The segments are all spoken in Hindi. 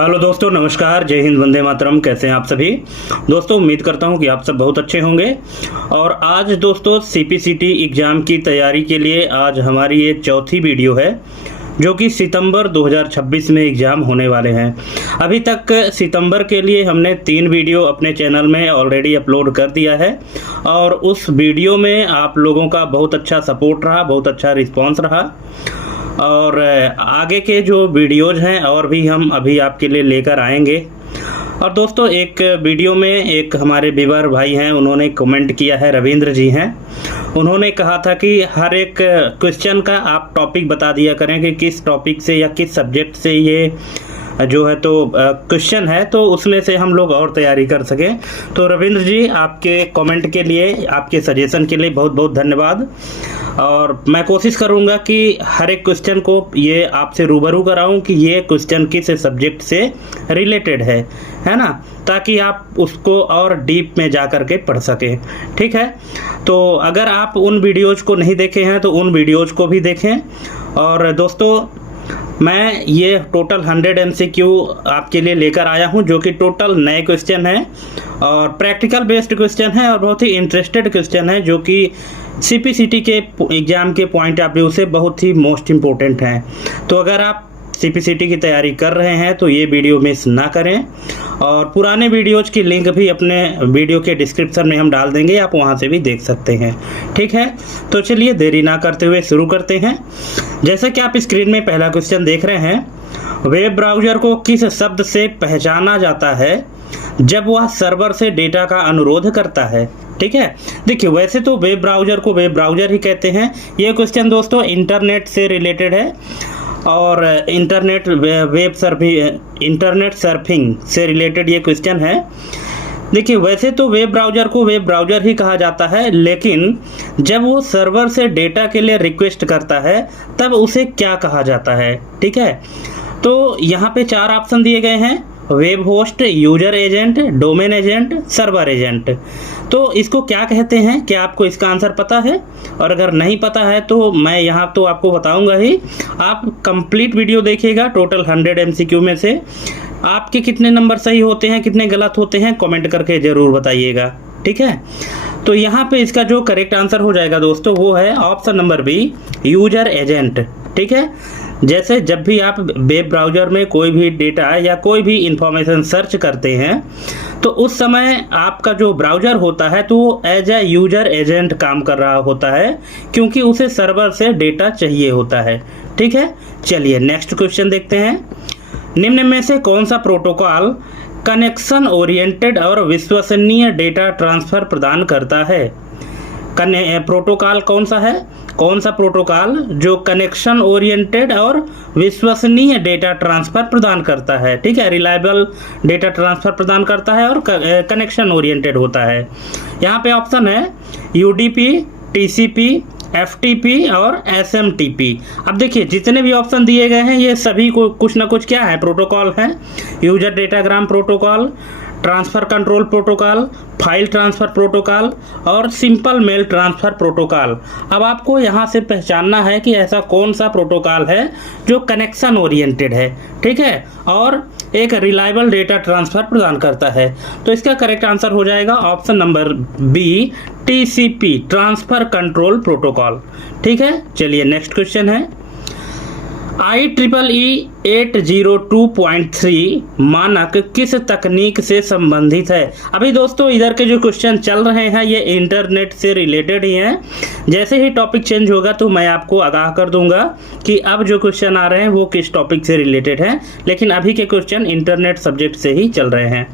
हेलो दोस्तों, नमस्कार, जय हिंद, वंदे मातरम। कैसे हैं आप सभी दोस्तों? उम्मीद करता हूं कि आप सब बहुत अच्छे होंगे। और आज दोस्तों सीपीसीटी एग्ज़ाम की तैयारी के लिए आज हमारी ये चौथी वीडियो है, जो कि सितंबर 2026 में एग्ज़ाम होने वाले हैं। अभी तक सितंबर के लिए हमने 3 वीडियो अपने चैनल में ऑलरेडी अपलोड कर दिया है और उस वीडियो में आप लोगों का बहुत अच्छा सपोर्ट रहा, बहुत अच्छा रिस्पॉन्स रहा। और आगे के जो वीडियोज़ हैं और भी हम अभी आपके लिए लेकर आएंगे। और दोस्तों, एक वीडियो में एक हमारे व्यूअर भाई हैं, उन्होंने कमेंट किया है, रविंद्र जी हैं। उन्होंने कहा था कि हर एक क्वेश्चन का आप टॉपिक बता दिया करें कि किस टॉपिक से या किस सब्जेक्ट से ये जो है तो क्वेश्चन है, तो उसमें से हम लोग और तैयारी कर सकें। तो रविंद्र जी, आपके कमेंट के लिए, आपके सजेशन के लिए बहुत बहुत धन्यवाद। और मैं कोशिश करूंगा कि हर एक क्वेश्चन को ये आपसे रूबरू कराऊं कि ये क्वेश्चन किस सब्जेक्ट से रिलेटेड है ना, ताकि आप उसको और डीप में जा कर के पढ़ सकें। ठीक है, तो अगर आप उन वीडियोज़ को नहीं देखे हैं तो उन वीडियोज़ को भी देखें। और दोस्तों, मैं ये टोटल 100 MCQ आपके लिए लेकर आया हूँ, जो कि टोटल नए क्वेश्चन हैं और प्रैक्टिकल बेस्ड क्वेश्चन है और बहुत ही इंटरेस्टेड क्वेश्चन है, जो कि सीपीसीटी के एग्ज़ाम के पॉइंट ऑफ व्यू से बहुत ही मोस्ट इम्पोर्टेंट हैं। तो अगर आप सीपीसीटी की तैयारी कर रहे हैं तो ये वीडियो मिस ना करें। और पुराने वीडियोज़ की लिंक भी अपने वीडियो के डिस्क्रिप्शन में हम डाल देंगे, आप वहाँ से भी देख सकते हैं। ठीक है, तो चलिए देरी ना करते हुए शुरू करते हैं। जैसा कि आप स्क्रीन में पहला क्वेश्चन देख रहे हैं, वेब ब्राउज़र को किस शब्द से पहचाना जाता है जब वह सर्वर से डेटा का अनुरोध करता है? ठीक है, देखिए, वैसे तो वेब ब्राउज़र को वेब ब्राउज़र ही कहते हैं। ये क्वेश्चन दोस्तों इंटरनेट से रिलेटेड है और इंटरनेट सर्फिंग से रिलेटेड ये क्वेश्चन है। देखिए, वैसे तो वेब ब्राउज़र को वेब ब्राउज़र ही कहा जाता है, लेकिन जब वो सर्वर से डेटा के लिए रिक्वेस्ट करता है तब उसे क्या कहा जाता है? ठीक है, तो यहाँ पे 4 ऑप्शन दिए गए हैं: web host, user agent, domain agent, server agent. तो इसको क्या कहते हैं? क्या आपको इसका आंसर पता है? और अगर नहीं पता है तो मैं यहाँ तो आपको बताऊंगा ही, आप कंप्लीट वीडियो देखिएगा। टोटल 100 MCQ में से आपके कितने नंबर सही होते हैं, कितने गलत होते हैं, कमेंट करके ज़रूर बताइएगा। ठीक है, तो यहाँ पे इसका जो करेक्ट आंसर हो जाएगा दोस्तों, वो है option number B, user agent. ठीक है, जैसे जब भी आप वेब ब्राउज़र में कोई भी डेटा या कोई भी इंफॉर्मेशन सर्च करते हैं तो उस समय आपका जो ब्राउज़र होता है तो वो एज ए यूजर एजेंट काम कर रहा होता है, क्योंकि उसे सर्वर से डेटा चाहिए होता है। ठीक है, चलिए नेक्स्ट क्वेश्चन देखते हैं। निम्न में से कौन सा प्रोटोकॉल कनेक्शन ओरिएंटेड और विश्वसनीय डेटा ट्रांसफ़र प्रदान करता है? प्रोटोकॉल कौन सा है? कौन सा प्रोटोकॉल जो कनेक्शन ओरिएंटेड और विश्वसनीय डेटा ट्रांसफ़र प्रदान करता है? ठीक है, रिलायबल डेटा ट्रांसफ़र प्रदान करता है और कनेक्शन ओरिएंटेड होता है। यहाँ पे ऑप्शन है यूडीपी, टीसीपी, एफटीपी और एसएमटीपी। अब देखिए, जितने भी ऑप्शन दिए गए हैं ये सभी को कुछ ना कुछ क्या है, प्रोटोकॉल है। User datagram protocol, transfer control protocol, file transfer protocol और सिंपल मेल ट्रांसफ़र प्रोटोकॉल। अब आपको यहाँ से पहचानना है कि ऐसा कौन सा प्रोटोकॉल है जो कनेक्शन ओरिएंटेड है, ठीक है, और एक रिलायबल डेटा ट्रांसफ़र प्रदान करता है। तो इसका करेक्ट आंसर हो जाएगा option number B, TCP, transfer control protocol. ठीक है, चलिए नेक्स्ट क्वेश्चन है। IEEE 802.3 मानक किस तकनीक से संबंधित है? अभी दोस्तों इधर के जो क्वेश्चन चल रहे हैं ये इंटरनेट से रिलेटेड ही हैं। जैसे ही टॉपिक चेंज होगा तो मैं आपको आगाह कर दूंगा कि अब जो क्वेश्चन आ रहे हैं वो किस टॉपिक से रिलेटेड हैं, लेकिन अभी के क्वेश्चन इंटरनेट सब्जेक्ट से ही चल रहे हैं।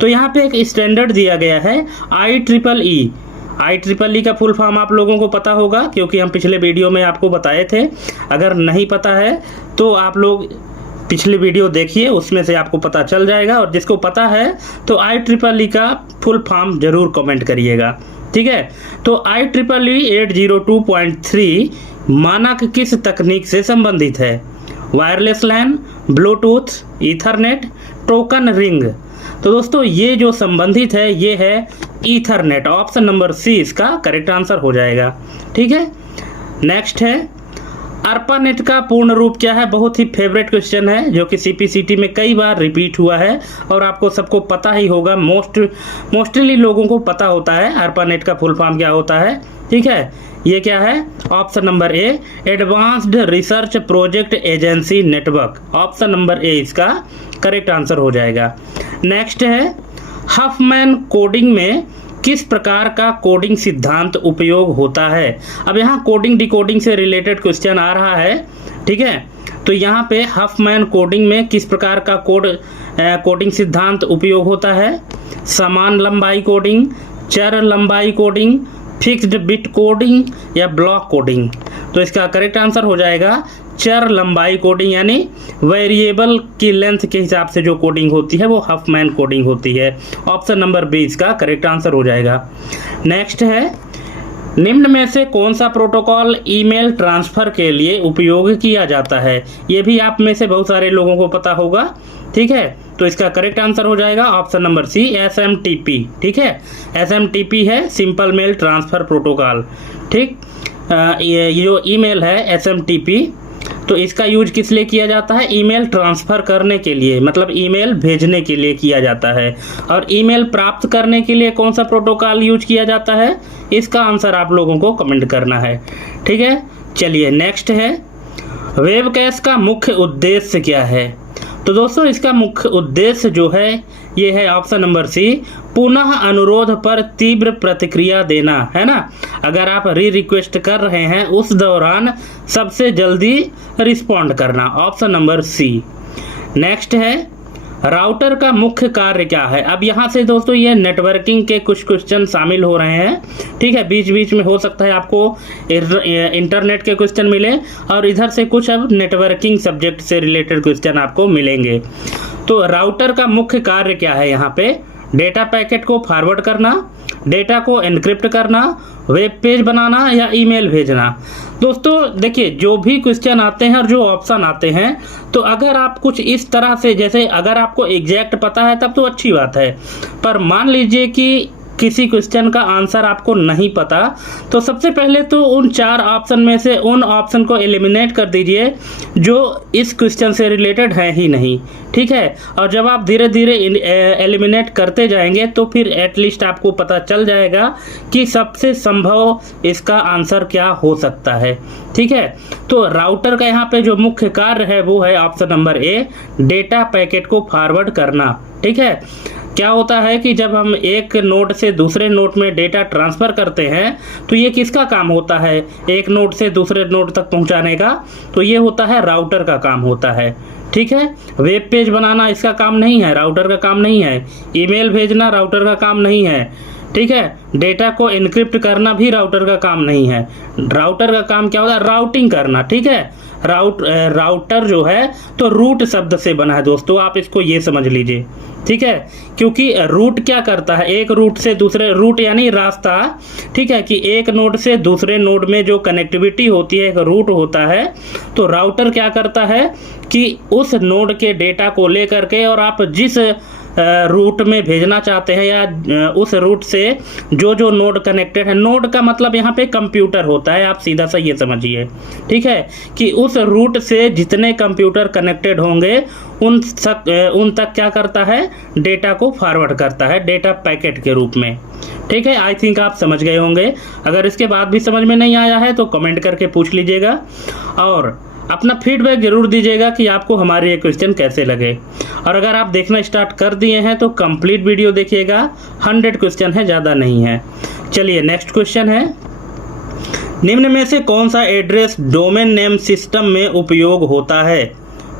तो यहाँ पे एक स्टैंडर्ड दिया गया है IEEE का फुल फॉर्म आप लोगों को पता होगा, क्योंकि हम पिछले वीडियो में आपको बताए थे। अगर नहीं पता है तो आप लोग पिछली वीडियो देखिए, उसमें से आपको पता चल जाएगा। और जिसको पता है तो IEEE का फुल फॉर्म जरूर कमेंट करिएगा। ठीक है, तो IEEE 802.3 मानक किस तकनीक से संबंधित है? वायरलेस लैन, ब्लूटूथ, ईथरनेट, टोकन रिंग। तो दोस्तों ये जो संबंधित है ये है ईथरनेट। ऑप्शन नंबर सी इसका करेक्ट आंसर हो जाएगा। ठीक है, नेक्स्ट है ARPANET का पूर्ण रूप क्या है? बहुत ही फेवरेट क्वेश्चन है जो कि CPCT में कई बार रिपीट हुआ है और आपको सबको पता ही होगा, मोस्टली लोगों को पता होता है ARPANET का फुल फॉर्म क्या होता है। ठीक है, ये क्या है? ऑप्शन नंबर ए, advanced research project agency network. Option number ए इसका करेक्ट आंसर हो जाएगा। नेक्स्ट है, हफमैन कोडिंग में किस प्रकार का कोडिंग सिद्धांत उपयोग होता है? अब यहाँ कोडिंग डिकोडिंग से रिलेटेड क्वेश्चन आ रहा है। ठीक है, तो यहाँ पे हफमैन कोडिंग में किस प्रकार का कोडिंग सिद्धांत उपयोग होता है? समान लंबाई कोडिंग, चर लंबाई कोडिंग, फिक्स्ड बिट कोडिंग या ब्लॉक कोडिंग? तो इसका करेक्ट आंसर हो जाएगा चर लंबाई कोडिंग, यानी वेरिएबल की लेंथ के हिसाब से जो कोडिंग होती है वो हफमैन कोडिंग होती है। ऑप्शन नंबर बी इसका करेक्ट आंसर हो जाएगा। नेक्स्ट है, निम्न में से कौन सा प्रोटोकॉल ईमेल ट्रांसफर के लिए उपयोग किया जाता है? ये भी आप में से बहुत सारे लोगों को पता होगा। ठीक है, तो इसका करेक्ट आंसर हो जाएगा ऑप्शन नंबर सी, SMTP। ठीक है, SMTP है सिंपल मेल ट्रांसफर प्रोटोकॉल। ठीक, ये जो ईमेल है SMTP, तो इसका यूज किस लिए किया जाता है? ईमेल ट्रांसफ़र करने के लिए, मतलब ईमेल भेजने के लिए किया जाता है। और ईमेल प्राप्त करने के लिए कौन सा प्रोटोकॉल यूज किया जाता है? इसका आंसर आप लोगों को कमेंट करना है। ठीक है, चलिए नेक्स्ट है, वेबकैश का मुख्य उद्देश्य क्या है? तो दोस्तों इसका मुख्य उद्देश्य जो है ये है ऑप्शन नंबर सी, पुनः अनुरोध पर तीव्र प्रतिक्रिया देना, है ना। अगर आप रिक्वेस्ट कर रहे हैं उस दौरान सबसे जल्दी रिस्पॉन्ड करना, ऑप्शन नंबर सी। नेक्स्ट है, राउटर का मुख्य कार्य क्या है? अब यहाँ से दोस्तों ये नेटवर्किंग के कुछ क्वेश्चन शामिल हो रहे हैं। ठीक है, बीच बीच में हो सकता है आपको इंटरनेट के क्वेश्चन मिले और इधर से कुछ अब नेटवर्किंग सब्जेक्ट से रिलेटेड क्वेश्चन आपको मिलेंगे। तो राउटर का मुख्य कार्य क्या है? यहाँ पे डेटा पैकेट को फॉरवर्ड करना, डेटा को एनक्रिप्ट करना, वेब पेज बनाना या ईमेल भेजना। दोस्तों देखिए, जो भी क्वेश्चन आते हैं और जो ऑप्शन आते हैं, तो अगर आप कुछ इस तरह से, जैसे अगर आपको एग्जैक्ट पता है तब तो अच्छी बात है, पर मान लीजिए कि किसी क्वेश्चन का आंसर आपको नहीं पता, तो सबसे पहले तो उन 4 ऑप्शन में से उन ऑप्शन को एलिमिनेट कर दीजिए जो इस क्वेश्चन से रिलेटेड है ही नहीं। ठीक है, और जब आप धीरे धीरे एलिमिनेट करते जाएंगे तो फिर एटलीस्ट आपको पता चल जाएगा कि सबसे संभव इसका आंसर क्या हो सकता है। ठीक है, तो राउटर का यहाँ पे जो मुख्य कार्य है वो है ऑप्शन नंबर ए, डेटा पैकेट को फॉरवर्ड करना। ठीक है, क्या होता है कि जब हम एक नोड से दूसरे नोड में डेटा ट्रांसफ़र करते हैं तो ये किसका काम होता है? एक नोड से दूसरे नोड तक पहुंचाने का, तो ये होता है राउटर का काम होता है। ठीक है, वेब पेज बनाना इसका काम नहीं है, राउटर का काम नहीं है। ईमेल भेजना राउटर का काम नहीं है। ठीक है, डेटा को एनक्रिप्ट करना भी राउटर का काम नहीं है। राउटर का काम क्या होता है? राउटिंग करना। ठीक है, राउटर जो है तो रूट शब्द से बना है दोस्तों, आप इसको ये समझ लीजिए। ठीक है, क्योंकि रूट क्या करता है? एक रूट से दूसरे, रूट यानी रास्ता। ठीक है, कि एक नोड से दूसरे नोड में जो कनेक्टिविटी होती है एक रूट होता है। तो राउटर क्या करता है कि उस नोड के डेटा को लेकर के, और आप जिस रूट में भेजना चाहते हैं या उस रूट से जो नोड कनेक्टेड है, नोड का मतलब यहाँ पे कंप्यूटर होता है, आप सीधा सा ये समझिए। ठीक है, कि उस रूट से जितने कंप्यूटर कनेक्टेड होंगे उन तक क्या करता है? डेटा को फॉरवर्ड करता है डेटा पैकेट के रूप में। ठीक है, आई थिंक आप समझ गए होंगे। अगर इसके बाद भी समझ में नहीं आया है तो कमेंट करके पूछ लीजिएगा और अपना फीडबैक जरूर दीजिएगा कि आपको हमारे ये क्वेश्चन कैसे लगे। और अगर आप देखना स्टार्ट कर दिए हैं तो कंप्लीट वीडियो देखिएगा, 100 क्वेश्चन है, ज़्यादा नहीं है। चलिए नेक्स्ट क्वेश्चन है, निम्न में से कौन सा एड्रेस डोमेन नेम सिस्टम में उपयोग होता है?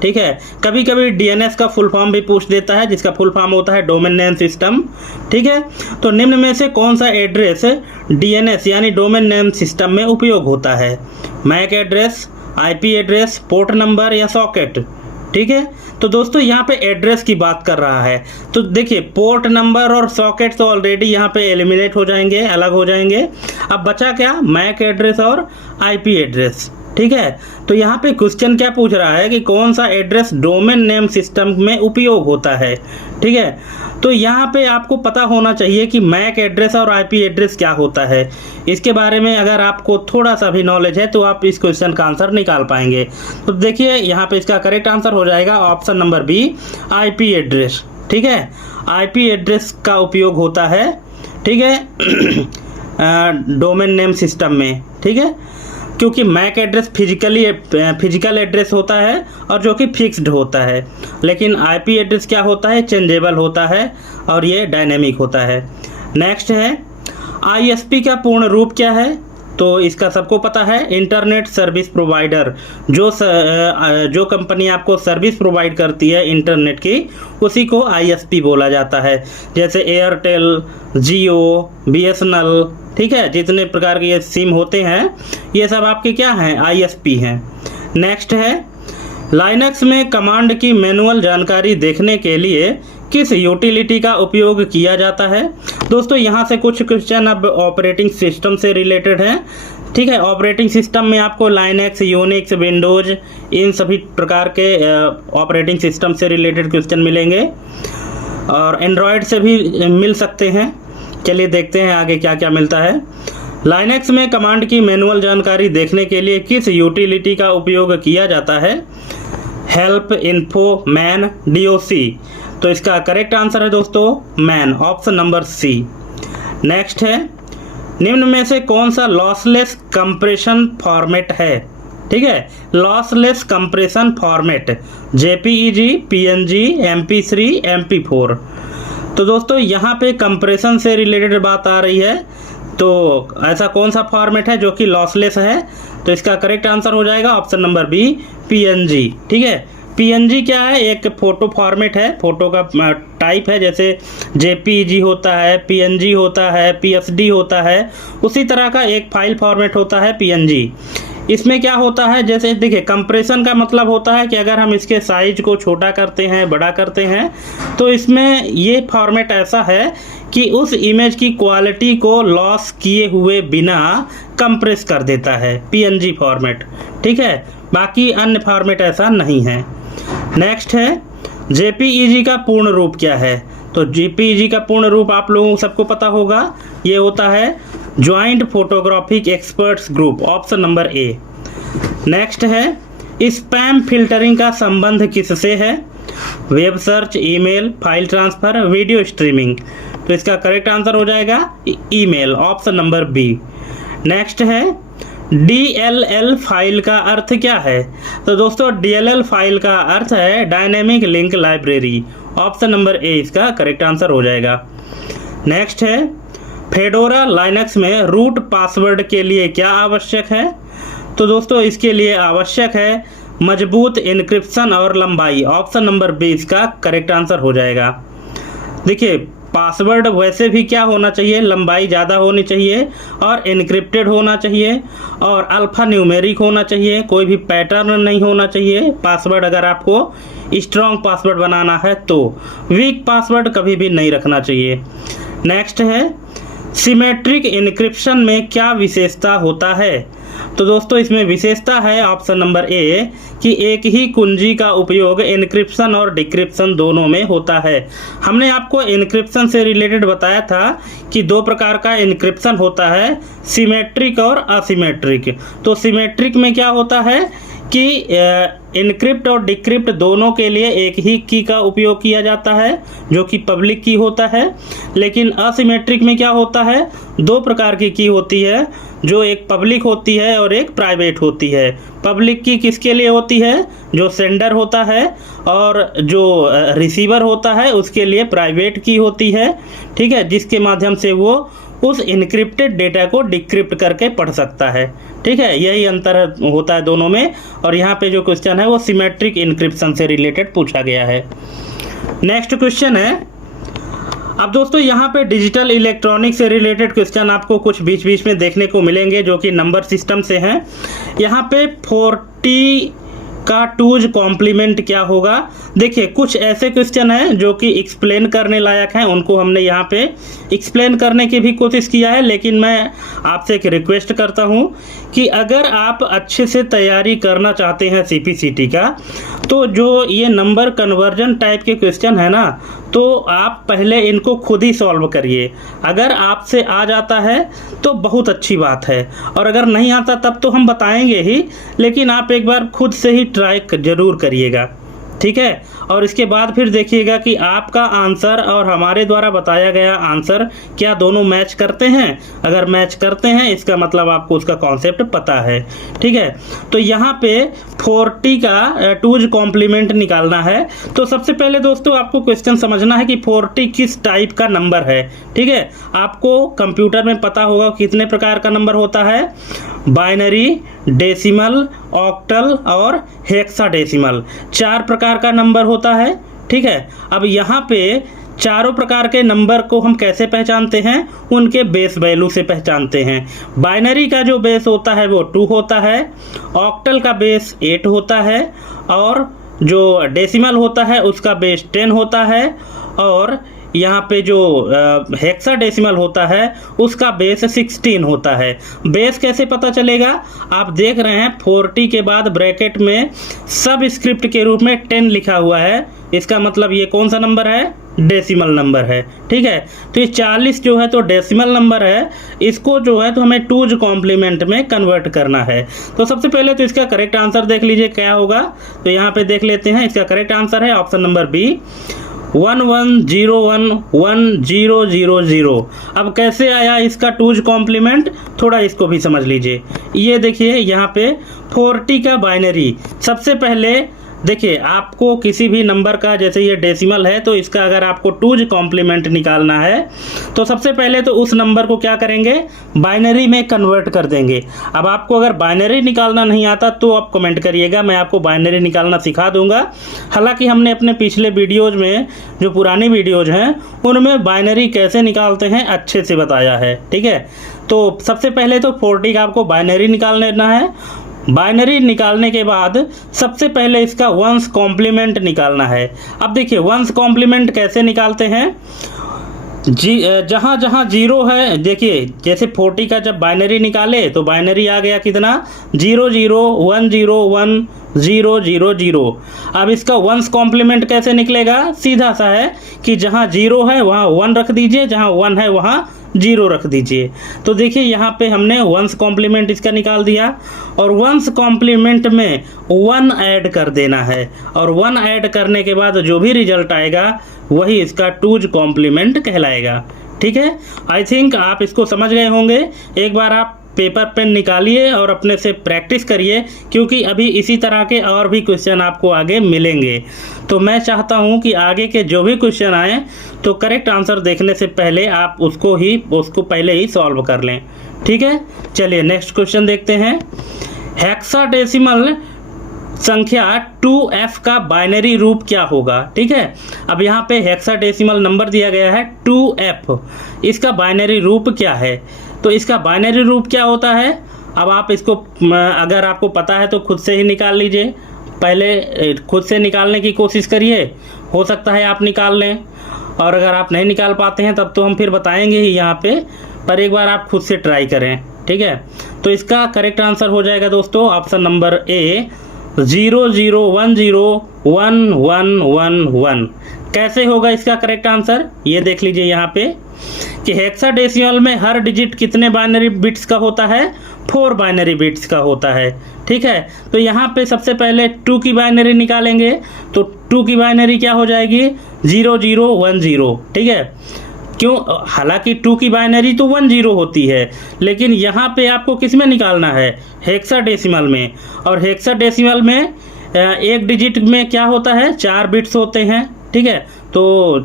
ठीक है, कभी कभी DNS का फुल फॉर्म भी पूछ देता है, जिसका फुल फॉर्म होता है डोमेन नेम सिस्टम। ठीक है, तो निम्न में से कौन सा एड्रेस DNS यानी डोमेन नेम सिस्टम में उपयोग होता है? MAC address, IP address, port number या सॉकेट? ठीक है, तो दोस्तों यहाँ पे एड्रेस की बात कर रहा है, तो देखिए पोर्ट नंबर और सॉकेट तो ऑलरेडी यहाँ पे एलिमिनेट हो जाएंगे, अलग हो जाएंगे। अब बचा क्या? मैक एड्रेस और IP एड्रेस। ठीक है। तो यहाँ पे क्वेश्चन क्या पूछ रहा है कि कौन सा एड्रेस डोमेन नेम सिस्टम में उपयोग होता है, ठीक है। तो यहाँ पे आपको पता होना चाहिए कि मैक एड्रेस और आईपी एड्रेस क्या होता है। इसके बारे में अगर आपको थोड़ा सा भी नॉलेज है तो आप इस क्वेश्चन का आंसर निकाल पाएंगे। तो देखिए यहाँ पे इसका करेक्ट आंसर हो जाएगा option number B, IP address, ठीक है। आईपी एड्रेस का उपयोग होता है, ठीक है, डोमेन नेम सिस्टम में, ठीक है, क्योंकि मैक एड्रेस फिजिकल एड्रेस होता है और जो कि फिक्स्ड होता है, लेकिन आईपी एड्रेस क्या होता है, चेंजेबल होता है और ये डायनेमिक होता है। नेक्स्ट है आईएसपी का पूर्ण रूप क्या है, तो इसका सबको पता है, इंटरनेट सर्विस प्रोवाइडर। जो कंपनी आपको सर्विस प्रोवाइड करती है इंटरनेट की, उसी को आईएसपी बोला जाता है। जैसे एयरटेल, जियो, बीएसएनएल, ठीक है, जितने प्रकार के ये सिम होते हैं ये सब आपके क्या हैं, आईएसपी हैं। नेक्स्ट है लाइनक्स में कमांड की मैनुअल जानकारी देखने के लिए किस यूटिलिटी का उपयोग किया जाता है। दोस्तों यहाँ से कुछ क्वेश्चन अब ऑपरेटिंग सिस्टम से रिलेटेड हैं, ठीक है। ऑपरेटिंग सिस्टम में आपको लाइनक्स, यूनिक्स, विंडोज, इन सभी प्रकार के ऑपरेटिंग सिस्टम से रिलेटेड क्वेश्चन मिलेंगे और एंड्रॉयड से भी मिल सकते हैं। चलिए देखते हैं आगे क्या क्या मिलता है। लाइनक्स में कमांड की मैनुअल जानकारी देखने के लिए किस यूटिलिटी का उपयोग किया जाता है, हेल्प, इन्फो, मैन, डीओसी। तो इसका करेक्ट आंसर है दोस्तों man, option number C. Next है निम्न में से कौन सा लॉसलेस कंप्रेशन फॉर्मेट है, ठीक है, lossless compression format, JPEG, PNG, MP3, MP4। तो दोस्तों यहाँ पे कंप्रेशन से रिलेटेड बात आ रही है, तो ऐसा कौन सा फॉर्मेट है जो कि लॉसलेस है, तो इसका करेक्ट आंसर हो जाएगा ऑप्शन नंबर बी, पीएनजी, ठीक है। पीएनजी क्या है, एक फोटो फॉर्मेट है, फोटो का टाइप है, जैसे जेपीईजी होता है, पीएनजी होता है, पीएसडी होता है, उसी तरह का एक फाइल फॉर्मेट होता है पीएनजी। इसमें क्या होता है, जैसे देखिए कंप्रेशन का मतलब होता है कि अगर हम इसके साइज को छोटा करते हैं, बड़ा करते हैं, तो इसमें ये फॉर्मेट ऐसा है कि उस इमेज की क्वालिटी को लॉस किए हुए बिना कंप्रेस कर देता है, पीएनजी फॉर्मेट, ठीक है। बाकी अन्य फॉर्मेट ऐसा नहीं है। नेक्स्ट है जेपीईजी का पूर्ण रूप क्या है, तो जेपीईजी का पूर्ण रूप आप लोगों सबको पता होगा, ये होता है joint photographic experts group, option number A. Next है स्पैम फिल्टरिंग का संबंध किससे है, web search, email, file transfer, video streaming. तो इसका करेक्ट आंसर हो जाएगा email, option number B. Next है DLL फाइल का अर्थ क्या है, तो दोस्तों DLL फाइल का अर्थ है dynamic link library, option number ए इसका करेक्ट आंसर हो जाएगा। नेक्स्ट है फेडोरा लाइनक्स में रूट पासवर्ड के लिए क्या आवश्यक है, तो दोस्तों इसके लिए आवश्यक है मजबूत एन्क्रिप्शन और लंबाई, ऑप्शन नंबर बी इसका करेक्ट आंसर हो जाएगा। देखिए पासवर्ड वैसे भी क्या होना चाहिए, लंबाई ज़्यादा होनी चाहिए और एन्क्रिप्टेड होना चाहिए और अल्फ़ा न्यूमेरिक होना चाहिए, कोई भी पैटर्न नहीं होना चाहिए पासवर्ड। अगर आपको स्ट्रॉन्ग पासवर्ड बनाना है तो वीक पासवर्ड कभी भी नहीं रखना चाहिए। नेक्स्ट है सिमेट्रिक एन्क्रिप्शन में क्या विशेषता होता है, तो दोस्तों इसमें विशेषता है ऑप्शन नंबर ए कि एक ही कुंजी का उपयोग एन्क्रिप्शन और डिक्रिप्शन दोनों में होता है। हमने आपको एन्क्रिप्शन से रिलेटेड बताया था कि दो प्रकार का एन्क्रिप्शन होता है, सिमेट्रिक और असिमेट्रिक। तो सिमेट्रिक में क्या होता है कि इनक्रिप्ट और डिक्रिप्ट दोनों के लिए एक ही की का उपयोग किया जाता है जो कि पब्लिक की होता है, लेकिन असिमेट्रिक में क्या होता है, दो प्रकार की की होती है, जो एक पब्लिक होती है और एक प्राइवेट होती है। पब्लिक की किसके लिए होती है, जो सेंडर होता है, और जो रिसीवर होता है उसके लिए प्राइवेट की होती है, ठीक है, जिसके माध्यम से वो उस इनक्रिप्टेड डेटा को डिक्रिप्ट करके पढ़ सकता है। ठीक है, यही अंतर होता है दोनों में, और यहाँ पे जो क्वेश्चन है वो सिमेट्रिक इनक्रिप्शन से रिलेटेड पूछा गया है। नेक्स्ट क्वेश्चन है, अब दोस्तों यहाँ पे डिजिटल इलेक्ट्रॉनिक से रिलेटेड क्वेश्चन आपको कुछ बीच बीच में देखने को मिलेंगे जो कि नंबर सिस्टम से हैं। यहाँ पे का टूज कॉम्प्लीमेंट क्या होगा। देखिए कुछ ऐसे क्वेश्चन हैं जो कि एक्सप्लेन करने लायक हैं, उनको हमने यहाँ पे एक्सप्लेन करने की भी कोशिश किया है, लेकिन मैं आपसे एक रिक्वेस्ट करता हूँ कि अगर आप अच्छे से तैयारी करना चाहते हैं सीपीसीटी का, तो जो ये नंबर कन्वर्जन टाइप के क्वेश्चन है ना, तो आप पहले इनको खुद ही सॉल्व करिए। अगर आपसे आ जाता है तो बहुत अच्छी बात है, और अगर नहीं आता तब तो हम बताएंगे ही, लेकिन आप एक बार खुद से ही ट्राई जरूर करिएगा, ठीक है। और इसके बाद फिर देखिएगा कि आपका आंसर और हमारे द्वारा बताया गया आंसर क्या दोनों मैच करते हैं। अगर मैच करते हैं इसका मतलब आपको उसका कॉन्सेप्ट पता है, ठीक है। तो यहाँ पे 40 का टूज कॉम्प्लीमेंट निकालना है। तो सबसे पहले दोस्तों आपको क्वेश्चन समझना है कि 40 किस टाइप का नंबर है, ठीक है। आपको कंप्यूटर में पता होगा कितने प्रकार का नंबर होता है, बाइनरी, डेसिमल, ऑक्टल और हेक्साडेसिमल, 4 प्रकार का नंबर होता है, ठीक है। अब यहाँ पे चारों प्रकार के नंबर को हम कैसे पहचानते हैं, उनके बेस वैल्यू से पहचानते हैं। बाइनरी का जो बेस होता है वो 2 होता है, ऑक्टल का बेस 8 होता है, और जो डेसिमल होता है उसका बेस 10 होता है, और यहाँ पे जो हेक्साडेसिमल होता है उसका बेस 16 होता है। बेस कैसे पता चलेगा, आप देख रहे हैं 40 के बाद ब्रैकेट में सब स्क्रिप्ट के रूप में 10 लिखा हुआ है, इसका मतलब ये कौन सा नंबर है, डेसिमल नंबर है, ठीक है। तो ये 40 जो है तो डेसिमल नंबर है, इसको जो है तो हमें टूज कॉम्प्लीमेंट में कन्वर्ट करना है। तो सबसे पहले तो इसका करेक्ट आंसर देख लीजिए क्या होगा। तो यहाँ पे देख लेते हैं, इसका करेक्ट आंसर है ऑप्शन नंबर बी, 11011000। अब कैसे आया इसका टूज कॉम्प्लीमेंट, थोड़ा इसको भी समझ लीजिए। ये देखिए यहाँ पे 40 का बाइनरी, सबसे पहले देखिए आपको किसी भी नंबर का, जैसे ये डेसिमल है तो इसका अगर आपको टूज कॉम्प्लीमेंट निकालना है तो सबसे पहले तो उस नंबर को क्या करेंगे, बाइनरी में कन्वर्ट कर देंगे। अब आपको अगर बाइनरी निकालना नहीं आता तो आप कमेंट करिएगा, मैं आपको बाइनरी निकालना सिखा दूंगा। हालांकि हमने अपने पिछले वीडियोज़ में, जो पुरानी वीडियोज़ हैं उनमें बाइनरी कैसे निकालते हैं अच्छे से बताया है, ठीक है। तो सबसे पहले तो 40 का आपको बाइनरी निकाल लेना है। बाइनरी निकालने के बाद सबसे पहले इसका वंस कॉम्प्लीमेंट निकालना है। अब देखिए वंस कॉम्प्लीमेंट कैसे निकालते हैं, जहाँ जहाँ जीरो है, देखिए जैसे 40 का जब बाइनरी निकाले तो बाइनरी आ गया कितना, 00101000। अब इसका वंस कॉम्प्लीमेंट कैसे निकलेगा, सीधा सा है कि जहाँ 0 है वहाँ 1 रख दीजिए, जहाँ 1 है वहाँ 0 रख दीजिए। तो देखिए यहाँ पे हमने वंस कॉम्प्लीमेंट इसका निकाल दिया, और वंस कॉम्प्लीमेंट में 1 ऐड कर देना है, और 1 ऐड करने के बाद जो भी रिजल्ट आएगा वही इसका टूज कॉम्प्लीमेंट कहलाएगा, ठीक है। आई थिंक आप इसको समझ गए होंगे। एक बार आप पेपर पेन निकालिए और अपने से प्रैक्टिस करिए, क्योंकि अभी इसी तरह के और भी क्वेश्चन आपको आगे मिलेंगे। तो मैं चाहता हूं कि आगे के जो भी क्वेश्चन आए तो करेक्ट आंसर देखने से पहले आप उसको पहले ही सॉल्व कर लें, ठीक है। चलिए नेक्स्ट क्वेश्चन देखते हैं। हेक्साडेसिमल संख्या 2f का बाइनरी रूप क्या होगा, ठीक है। अब यहाँ पे हेक्साडेसिमल नंबर दिया गया है 2f, इसका बाइनरी रूप क्या है। तो इसका बाइनरी रूप क्या होता है, अब आप इसको अगर आपको पता है तो खुद से ही निकाल लीजिए। पहले खुद से निकालने की कोशिश करिए, हो सकता है आप निकाल लें, और अगर आप नहीं निकाल पाते हैं तब तो हम फिर बताएंगे ही यहाँ पे, पर एक बार आप खुद से ट्राई करें, ठीक है। तो इसका करेक्ट आंसर हो जाएगा दोस्तों ऑप्शन नंबर ए, 00101111। कैसे होगा इसका करेक्ट आंसर, ये देख लीजिए यहाँ पे कि हेक्साडेसिमल में हर डिजिट कितने बाइनरी बिट्स का होता है, 4 बाइनरी बिट्स का होता है, ठीक है। तो यहाँ पे सबसे पहले 2 की बाइनरी निकालेंगे, तो 2 की बाइनरी क्या हो जाएगी, 0010, ठीक है। क्यों, हालांकि 2 की बाइनरी तो 10 होती है, लेकिन यहाँ पे आपको किस में निकालना है, हेक्साडेसिमल में। और हेक्साडेसिमल में एक डिजिट में क्या होता है, 4 बिट्स होते हैं, ठीक है। तो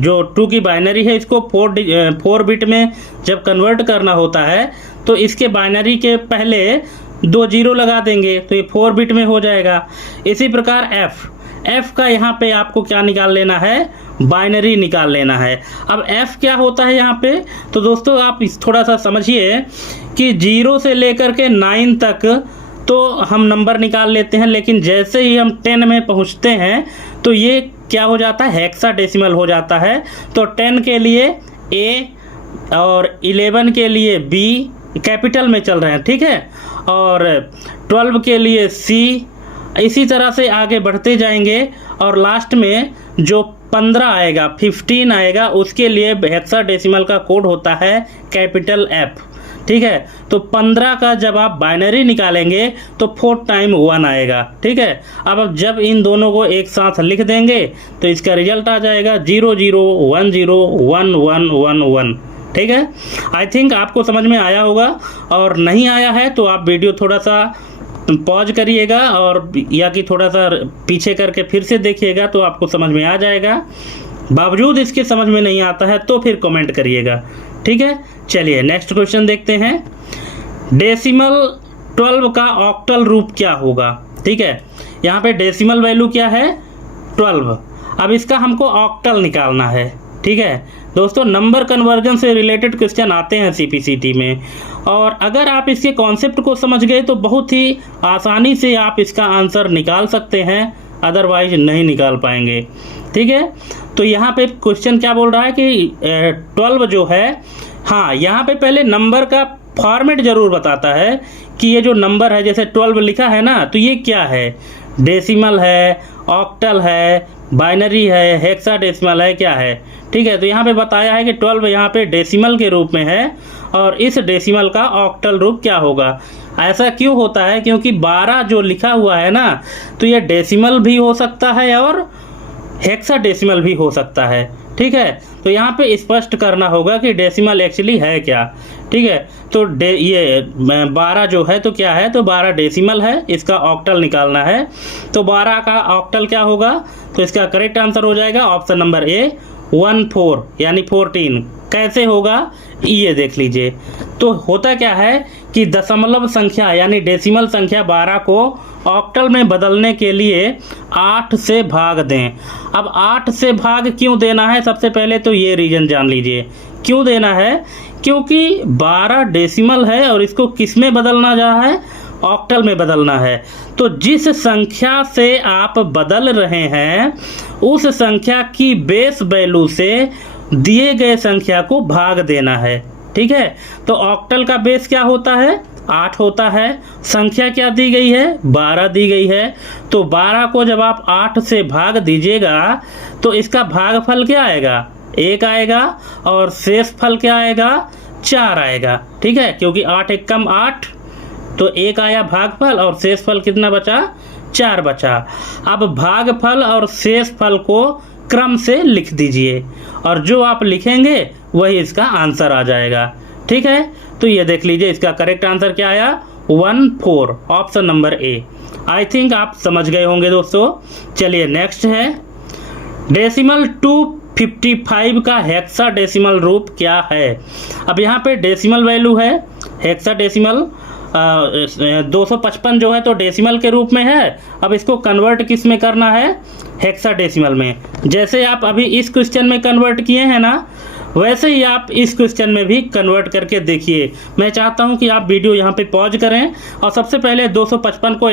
जो 2 की बाइनरी है इसको 4 बिट में जब कन्वर्ट करना होता है तो इसके बाइनरी के पहले 2 0 लगा देंगे, तो ये 4 बिट में हो जाएगा। इसी प्रकार f का यहाँ पे आपको क्या निकाल लेना है, बाइनरी निकाल लेना है। अब f क्या होता है यहाँ पे, तो दोस्तों आप थोड़ा सा समझिए कि 0 से लेकर के 9 तक तो हम नंबर निकाल लेते हैं, लेकिन जैसे ही हम 10 में पहुंचते हैं तो ये क्या हो जाता है, हेक्साडेसिमल हो जाता है। तो 10 के लिए A और 11 के लिए B कैपिटल में चल रहे हैं, ठीक है, और 12 के लिए C, इसी तरह से आगे बढ़ते जाएंगे और लास्ट में जो 15 आएगा, 15 आएगा, उसके लिए हेक्साडेसिमल का कोड होता है कैपिटल F, ठीक है। तो 15 का जब आप बाइनरी निकालेंगे तो 4 टाइम 1 आएगा, ठीक है। अब जब इन दोनों को एक साथ लिख देंगे तो इसका रिजल्ट आ जाएगा 00101111, ठीक है। आई थिंक आपको समझ में आया होगा, और नहीं आया है तो आप वीडियो थोड़ा सा पॉज करिएगा और या कि थोड़ा सा पीछे करके फिर से देखिएगा तो आपको समझ में आ जाएगा। बावजूद इसके समझ में नहीं आता है तो फिर कमेंट करिएगा, ठीक है। चलिए नेक्स्ट क्वेश्चन देखते हैं। डेसिमल 12 का ऑक्टल रूप क्या होगा, ठीक है। यहाँ पे डेसिमल वैल्यू क्या है, 12। अब इसका हमको ऑक्टल निकालना है, ठीक है। दोस्तों नंबर कन्वर्जन से रिलेटेड क्वेश्चन आते हैं CPCT में, और अगर आप इसके कॉन्सेप्ट को समझ गए तो बहुत ही आसानी से आप इसका आंसर निकाल सकते हैं, अदरवाइज नहीं निकाल पाएंगे, ठीक है। तो यहाँ पे क्वेश्चन क्या बोल रहा है कि 12 जो है, हाँ यहाँ पे पहले नंबर का फॉर्मेट जरूर बताता है कि ये जो नंबर है, जैसे 12 लिखा है ना, तो ये क्या है, डेसिमल है, ऑक्टल है, बाइनरी है, हेक्साडेसिमल है, क्या है, ठीक है। तो यहाँ पे बताया है कि 12 यहाँ पे डेसिमल के रूप में है, और इस डेसिमल का ऑक्टल रूप क्या होगा। ऐसा क्यों होता है, क्योंकि 12 जो लिखा हुआ है ना, तो ये डेसिमल भी हो सकता है और हेक्साडेसिमल भी हो सकता है, ठीक है। तो यहाँ पे स्पष्ट करना होगा कि डेसिमल एक्चुअली है क्या, ठीक है। तो ये 12 जो है तो क्या है, तो 12 डेसिमल है, इसका ऑक्टल निकालना है। तो 12 का ऑक्टल क्या होगा, तो इसका करेक्ट आंसर हो जाएगा ऑप्शन नंबर A 14 यानी 14। कैसे होगा ये देख लीजिए। तो होता क्या है कि दशमलव संख्या यानी डेसिमल संख्या 12 को ऑक्टल में बदलने के लिए 8 से भाग दें। अब 8 से भाग क्यों देना है, सबसे पहले तो ये रीजन जान लीजिए क्यों देना है। क्योंकि 12 डेसिमल है और इसको किस में बदलना जा रहा है, ऑक्टल में बदलना है। तो जिस संख्या से आप बदल रहे हैं उस संख्या की बेस वैल्यू से दिए गए संख्या को भाग देना है, ठीक है। तो ऑक्टल का बेस क्या होता है, 8 होता है। संख्या क्या दी गई है, 12 दी गई है। तो 12 को जब आप 8 से भाग दीजिएगा तो इसका भागफल क्या आएगा, 1 आएगा, और शेष फल क्या आएगा, 4 आएगा, ठीक है। क्योंकि 8 एक कम 8, तो 1 आया भागफल और शेष फल कितना बचा, 4 बचा। अब भागफल और शेष फल को क्रम से लिख दीजिए, और जो आप लिखेंगे वही इसका आंसर आ जाएगा, ठीक है। तो ये देख लीजिए इसका करेक्ट आंसर क्या आया, 14, option number A। I think आप समझ गए होंगे दोस्तों। चलिए नेक्स्ट है, डेसिमल 255 का हेक्साडेसिमल रूप क्या है। अब यहाँ पे डेसिमल वैल्यू है, हेक्साडेसिमल 255 जो है तो डेसिमल के रूप में है। अब इसको कन्वर्ट किस में करना है, हेक्साडेसिमल में। जैसे आप अभी इस क्वेश्चन में कन्वर्ट किए हैं ना, वैसे ही आप इस क्वेश्चन में भी कन्वर्ट करके देखिए। मैं चाहता हूं कि आप वीडियो यहां पे पॉज करें और सबसे पहले 255 को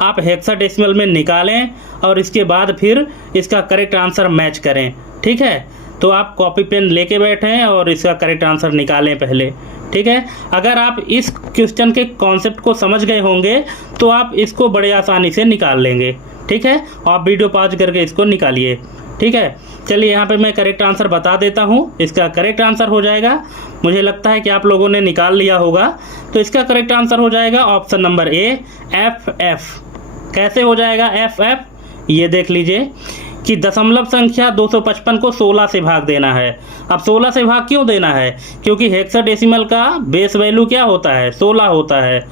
आप हेक्साडेसिमल में निकालें और इसके बाद फिर इसका करेक्ट आंसर मैच करें, ठीक है। तो आप कॉपी पेन लेके बैठें और इसका करेक्ट आंसर निकालें पहले, ठीक है। अगर आप इस क्वेश्चन के कॉन्सेप्ट को समझ गए होंगे तो आप इसको बड़े आसानी से निकाल लेंगे, ठीक है। आप वीडियो पॉज करके इसको निकालिए, ठीक है। चलिए यहाँ पे मैं करेक्ट आंसर बता देता हूँ। इसका करेक्ट आंसर हो जाएगा, मुझे लगता है कि आप लोगों ने निकाल लिया होगा, तो इसका करेक्ट आंसर हो जाएगा ऑप्शन नंबर A FF। कैसे हो जाएगा FF, ये देख लीजिए कि दशमलव संख्या 255 को 16 से भाग देना है। अब 16 से भाग क्यों देना है, क्योंकि हेक्साडेसिमल का बेस वैल्यू क्या होता है, 16 होता है।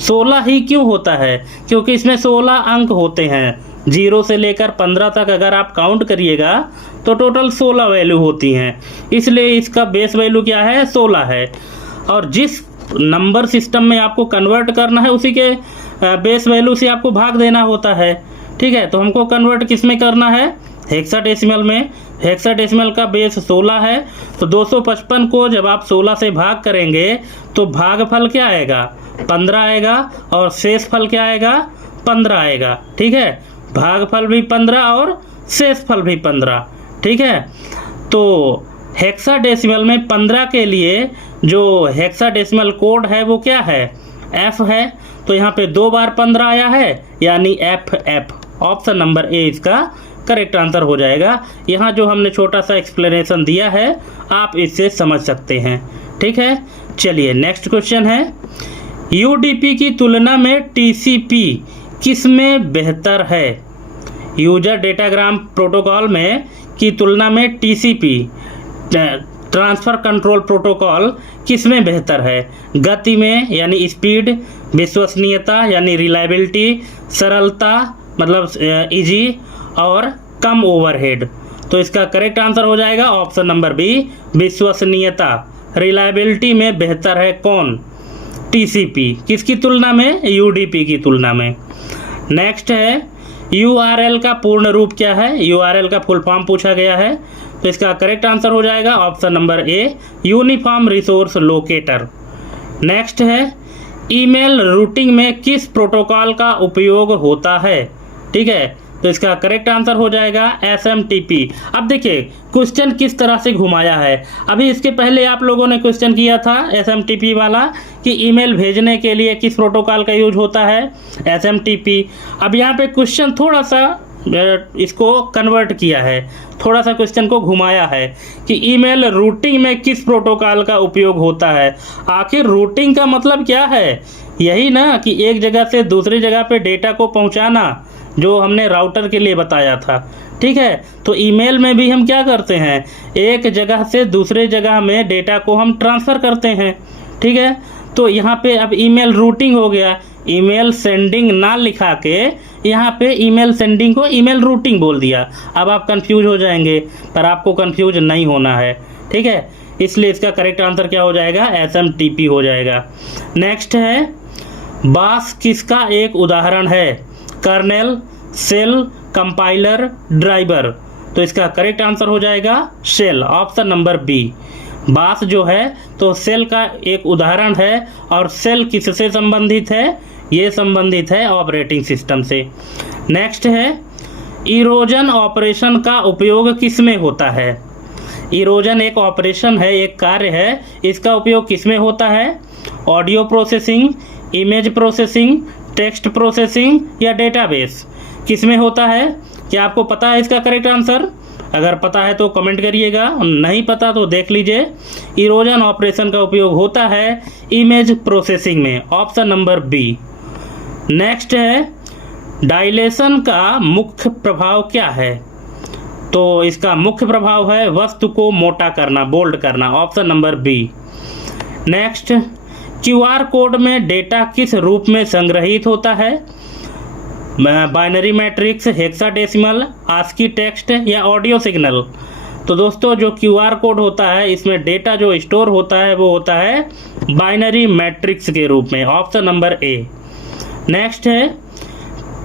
16 ही क्यों होता है, क्योंकि इसमें 16 अंक होते हैं, 0 से लेकर 15 तक अगर आप काउंट करिएगा तो टोटल 16 वैल्यू होती हैं, इसलिए इसका बेस वैल्यू क्या है, 16 है। और जिस नंबर सिस्टम में आपको कन्वर्ट करना है उसी के बेस वैल्यू से आपको भाग देना होता है, ठीक है। तो हमको कन्वर्ट किस में करना है, हेक्साडेसिमल में। हेक्साडेसिमल का बेस 16 है, तो 255 को जब आप 16 से भाग करेंगे तो भागफल क्या आएगा, 15 आएगा और शेषफल क्या आएगा 15 आएगा। ठीक है, भागफल भी 15 और शेषफल भी 15। ठीक है, तो हेक्साडेसिमल में 15 के लिए जो हेक्साडेसिमल कोड है वो क्या है, एफ है। तो यहाँ पे 2 बार 15 आया है यानी एफ एफ। ऑप्शन नंबर ए इसका करेक्ट आंसर हो जाएगा। यहाँ जो हमने छोटा सा एक्सप्लेनेशन दिया है आप इससे समझ सकते हैं। ठीक है, चलिए नेक्स्ट क्वेश्चन है, यूडीपी की तुलना में टीसीपी किस में बेहतर है? यूजर डेटाग्राम प्रोटोकॉल में की तुलना में टीसीपी ट्रांसफ़र कंट्रोल प्रोटोकॉल किस में बेहतर है? गति में यानी स्पीड, विश्वसनीयता यानी रिलायबिलिटी, सरलता मतलब इजी, और कम ओवरहेड। तो इसका करेक्ट आंसर हो जाएगा ऑप्शन नंबर बी, विश्वसनीयता। रिलायबिलिटी में बेहतर है कौन? टीसीपी। किसकी तुलना में? यूडीपी की तुलना में। नेक्स्ट है, यूआरएल का पूर्ण रूप क्या है? यूआरएल का फुल फॉर्म पूछा गया है, तो इसका करेक्ट आंसर हो जाएगा ऑप्शन नंबर ए, यूनिफॉर्म रिसोर्स लोकेटर। नेक्स्ट है, ईमेल रूटिंग में किस प्रोटोकॉल का उपयोग होता है? ठीक है, तो इसका करेक्ट आंसर हो जाएगा SMTP। अब देखिए क्वेश्चन किस तरह से घुमाया है। अभी इसके पहले आप लोगों ने क्वेश्चन किया था SMTP वाला कि ईमेल भेजने के लिए किस प्रोटोकॉल का यूज होता है, SMTP। अब यहाँ पे क्वेश्चन थोड़ा सा इसको कन्वर्ट किया है, थोड़ा सा क्वेश्चन को घुमाया है कि ईमेल रूटिंग में किस प्रोटोकॉल का उपयोग होता है। आखिर रूटिंग का मतलब क्या है? यही ना कि एक जगह से दूसरी जगह पे डेटा को पहुंचाना, जो हमने राउटर के लिए बताया था। ठीक है, तो ईमेल में भी हम क्या करते हैं, एक जगह से दूसरे जगह में डेटा को हम ट्रांसफ़र करते हैं। ठीक है, तो यहाँ पे अब ईमेल रूटिंग हो गया, ईमेल सेंडिंग ना लिखा के यहाँ पे ईमेल सेंडिंग को ईमेल रूटिंग बोल दिया। अब आप कंफ्यूज हो जाएंगे, पर आपको कंफ्यूज नहीं होना है। ठीक है, इसलिए इसका करेक्ट आंसर क्या हो जाएगा, SMTP हो जाएगा। नेक्स्ट है, बाश किसका एक उदाहरण है? Kernel, shell, compiler, driver. तो इसका करेक्ट आंसर हो जाएगा shell, option number B. Bash जो है तो शेल का एक उदाहरण है, और शेल किससे संबंधित है? ये संबंधित है ऑपरेटिंग सिस्टम से। नेक्स्ट है, इरोजन ऑपरेशन का उपयोग किस में होता है? इरोजन एक ऑपरेशन है, एक कार्य है, इसका उपयोग किस में होता है? Audio processing, image processing, text processing या डेटाबेस, किस में होता है? क्या आपको पता है इसका करेक्ट आंसर? अगर पता है तो कमेंट करिएगा, नहीं पता तो देख लीजिए। इरोजन ऑपरेशन का उपयोग होता है इमेज प्रोसेसिंग में, ऑप्शन नंबर बी। नेक्स्ट है, डायलेशन का मुख्य प्रभाव क्या है? तो इसका मुख्य प्रभाव है वस्तु को मोटा करना, बोल्ड करना, option number B. Next, QR code में डेटा किस रूप में संग्रहित होता है? Binary matrix, hexadecimal, ASCII text या ऑडियो सिग्नल। तो दोस्तों जो QR कोड होता है इसमें डेटा जो स्टोर होता है वो होता है बाइनरी मैट्रिक्स के रूप में, ऑप्शन नंबर ए। नेक्स्ट है,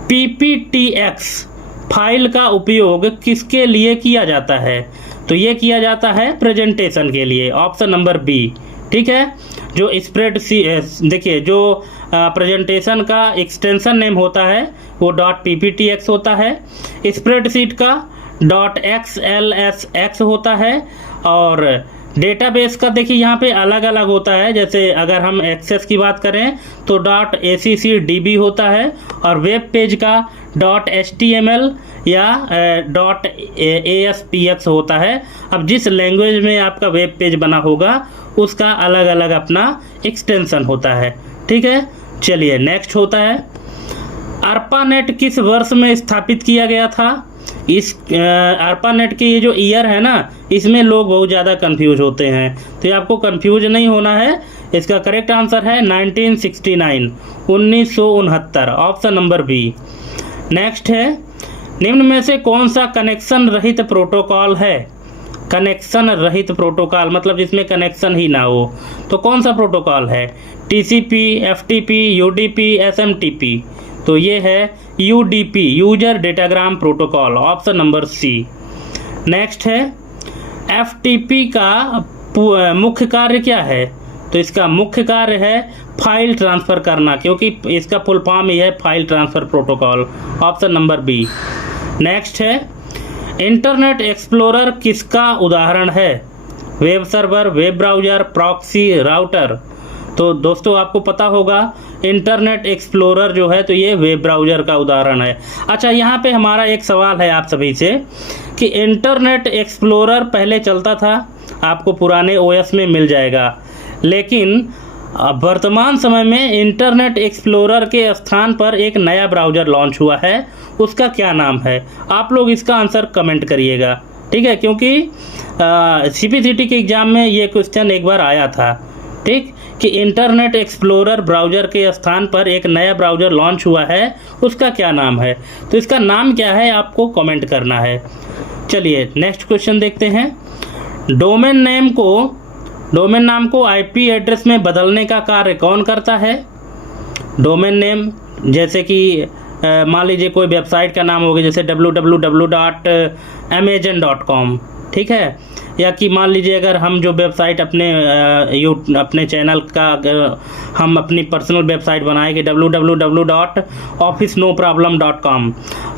PPTX फाइल का उपयोग किसके लिए किया जाता है? तो ये किया जाता है प्रेजेंटेशन के लिए, ऑप्शन नंबर बी। ठीक है, जो स्प्रेड देखिए जो प्रेजेंटेशन का एक्सटेंशन नेम होता है वो .pptx होता है, स्प्रेडशीट का .xlsx होता है, और डेटाबेस का देखिए यहाँ पे अलग अलग होता है। जैसे अगर हम एक्सेस की बात करें तो .accdb होता है, और वेब पेज का .html या .aspx होता है। अब जिस लैंग्वेज में आपका वेब पेज बना होगा उसका अलग अलग अपना एक्सटेंशन होता है। ठीक है, चलिए नेक्स्ट होता है, ARPANET किस वर्ष में स्थापित किया गया था? इस ARPANET के ये जो ईयर है ना, इसमें लोग बहुत ज़्यादा कंफ्यूज होते हैं, तो ये आपको कंफ्यूज नहीं होना है। इसका करेक्ट आंसर है 1969, 1969, ऑप्शन नंबर बी। नेक्स्ट है, निम्न में से कौन सा कनेक्शन रहित प्रोटोकॉल है? कनेक्शन रहित प्रोटोकॉल मतलब जिसमें कनेक्शन ही ना हो, तो कौन सा प्रोटोकॉल है? TCP, FTP, UDP, SMTP। तो ये है UDP, user datagram protocol, option number C. Next है, FTP का मुख्य कार्य क्या है? तो इसका मुख्य कार्य है फाइल ट्रांसफ़र करना, क्योंकि इसका फुल फॉर्म ही है file transfer protocol, option number B. Next है इंटरनेट एक्सप्लोरर किसका उदाहरण है? Web server, web browser, proxy, router. तो दोस्तों आपको पता होगा इंटरनेट एक्सप्लोरर जो है तो ये वेब ब्राउज़र का उदाहरण है। अच्छा, यहाँ पे हमारा एक सवाल है आप सभी से कि इंटरनेट एक्सप्लोरर पहले चलता था, आपको पुराने ओएस में मिल जाएगा, लेकिन वर्तमान समय में इंटरनेट एक्सप्लोरर के स्थान पर एक नया ब्राउज़र लॉन्च हुआ है, उसका क्या नाम है? आप लोग इसका आंसर कमेंट करिएगा, ठीक है, क्योंकि सीपीसीटी के एग्ज़ाम में ये क्वेश्चन एक बार आया था, ठीक, कि इंटरनेट एक्सप्लोरर ब्राउज़र के स्थान पर एक नया ब्राउज़र लॉन्च हुआ है, उसका क्या नाम है? तो इसका नाम क्या है आपको कमेंट करना है। चलिए नेक्स्ट क्वेश्चन देखते हैं। डोमेन नाम को आईपी एड्रेस में बदलने का कार्य कौन करता है? डोमेन नेम जैसे कि मान लीजिए कोई वेबसाइट का नाम हो गया, जैसे www.amazon.com, ठीक है, या कि मान लीजिए अगर हम जो वेबसाइट अपने चैनल का हम अपनी पर्सनल वेबसाइट बनाएंगे www.officenoproblem.com,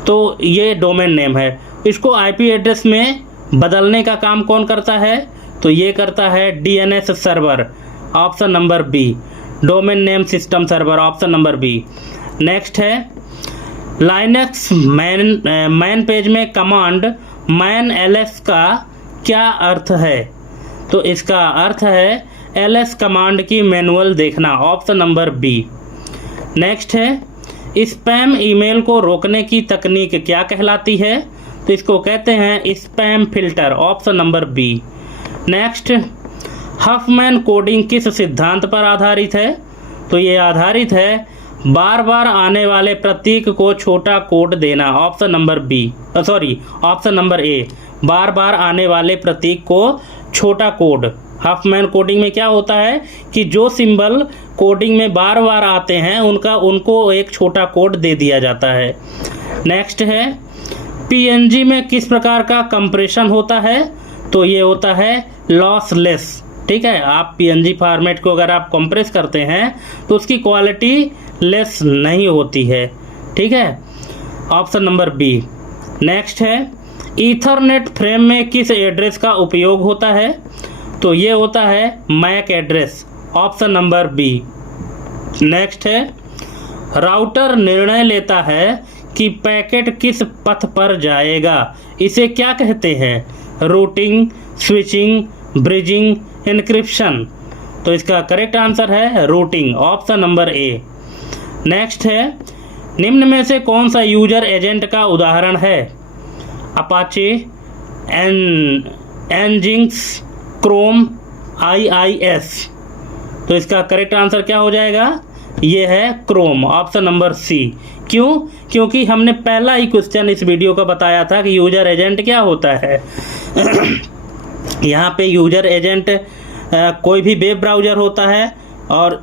तो ये डोमेन नेम है। इसको आईपी एड्रेस में बदलने का काम कौन करता है? तो ये करता है DNS server, option number B, domain name system server, option number B. Next है लाइनक्स मैन पेज में कमांड मैन ls का क्या अर्थ है? तो इसका अर्थ है ls कमांड की मैनुअल देखना, ऑप्शन नंबर बी। नेक्स्ट है स्पैम ईमेल को रोकने की तकनीक क्या कहलाती है? तो इसको कहते हैं spam filter, option number B. Next, Huffman coding किस सिद्धांत पर आधारित है? तो ये आधारित है बार बार आने वाले प्रतीक को छोटा कोड देना, option number B, option number A, बार बार आने वाले प्रतीक को छोटा कोड। हफमैन कोडिंग में क्या होता है कि जो सिंबल कोडिंग में बार बार आते हैं उनको एक छोटा कोड दे दिया जाता है। नेक्स्ट है पीएनजी में किस प्रकार का कंप्रेशन होता है? तो ये होता है लॉसलेस, ठीक है। आप पीएनजी फॉर्मेट को अगर आप कंप्रेस करते हैं तो उसकी क्वालिटी लेस नहीं होती है, ठीक है, ऑप्शन नंबर बी। नेक्स्ट है ईथरनेट फ्रेम में किस एड्रेस का उपयोग होता है? तो ये होता है MAC address, option number B. Next है राउटर निर्णय लेता है कि पैकेट किस पथ पर जाएगा, इसे क्या कहते हैं? Routing, switching, bridging, encryption. तो इसका करेक्ट आंसर है routing, option number A. Next है निम्न में से कौन सा यूजर एजेंट का उदाहरण है? Apache, nginx, Chrome, IIS। तो इसका करेक्ट आंसर क्या हो जाएगा? ये है क्रोम, ऑप्शन नंबर सी। क्यों? क्योंकि हमने पहला ही क्वेश्चन इस वीडियो का बताया था कि यूजर एजेंट क्या होता है। यहाँ पे यूजर एजेंट कोई भी वेब ब्राउज़र होता है, और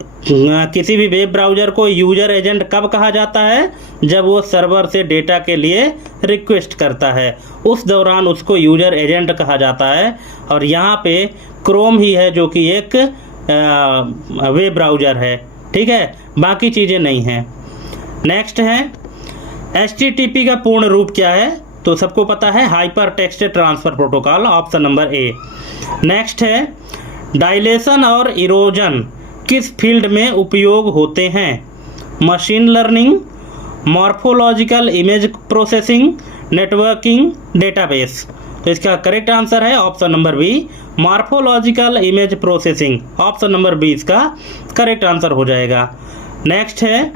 किसी भी वेब ब्राउज़र को यूजर एजेंट कब कहा जाता है? जब वो सर्वर से डेटा के लिए रिक्वेस्ट करता है, उस दौरान उसको यूजर एजेंट कहा जाता है। और यहाँ पे क्रोम ही है जो कि एक वेब ब्राउज़र है, ठीक है, बाकी चीज़ें नहीं हैं। नेक्स्ट है HTTP का पूर्ण रूप क्या है? तो सबको पता है hyper text transfer protocol, option number A. Next है डायलेशन और इरोजन किस फील्ड में उपयोग होते हैं? Machine learning, morphological image processing, networking, database. तो इसका करेक्ट आंसर है option number B, morphological image processing, option number B इसका करेक्ट आंसर हो जाएगा। नेक्स्ट है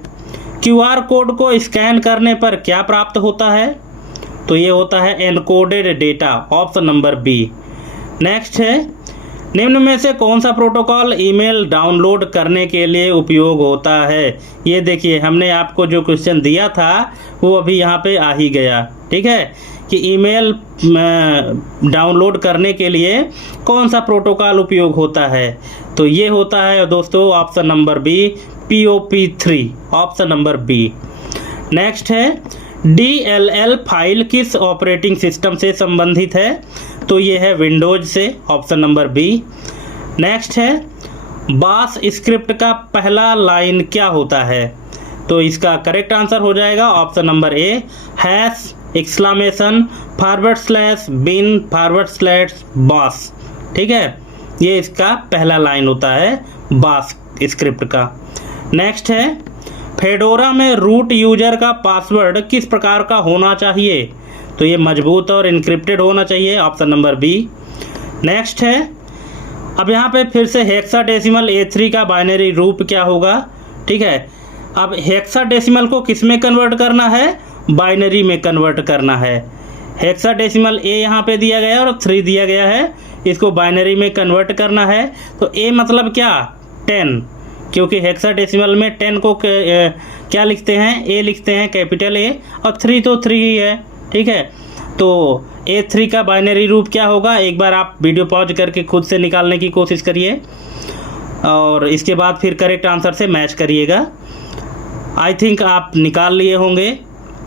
QR कोड को स्कैन करने पर क्या प्राप्त होता है? तो ये होता है encoded data, option number B. Next है निम्न में से कौन सा प्रोटोकॉल ईमेल डाउनलोड करने के लिए उपयोग होता है? ये देखिए हमने आपको जो क्वेश्चन दिया था वो अभी यहाँ पे आ ही गया, ठीक है, कि ईमेल डाउनलोड करने के लिए कौन सा प्रोटोकॉल उपयोग होता है? तो ये होता है दोस्तों option number B, POP3, option number B. Next है DLL फाइल किस ऑपरेटिंग सिस्टम से संबंधित है? तो ये है विंडोज से, ऑप्शन नंबर बी। नेक्स्ट है बास स्क्रिप्ट का पहला लाइन क्या होता है? तो इसका करेक्ट आंसर हो जाएगा option number A, hash exclamation forward slash bin forward slash bash. ठीक है, ये इसका पहला लाइन होता है बास स्क्रिप्ट का। नेक्स्ट है, फेडोरा में रूट यूजर का पासवर्ड किस प्रकार का होना चाहिए? तो ये मजबूत और इनक्रिप्टेड होना चाहिए, ऑप्शन नंबर बी। नेक्स्ट है, अब यहाँ पे फिर से हेक्साडेसिमल A3 का बाइनरी रूप क्या होगा? ठीक है, अब हेक्साडेसिमल को किस में कन्वर्ट करना है? बाइनरी में कन्वर्ट करना है। हेक्साडेसिमल A यहाँ पे दिया गया है और 3 दिया गया है, इसको बाइनरी में कन्वर्ट करना है। तो A मतलब क्या? 10, क्योंकि हेक्साडेसिमल में 10 को क्या लिखते हैं? A लिखते हैं, कैपिटल A, और 3 तो 3 ही है। ठीक है, तो A3 का बाइनरी रूप क्या होगा? एक बार आप वीडियो पॉज करके खुद से निकालने की कोशिश करिए और इसके बाद फिर करेक्ट आंसर से मैच करिएगा। आई थिंक आप निकाल लिए होंगे,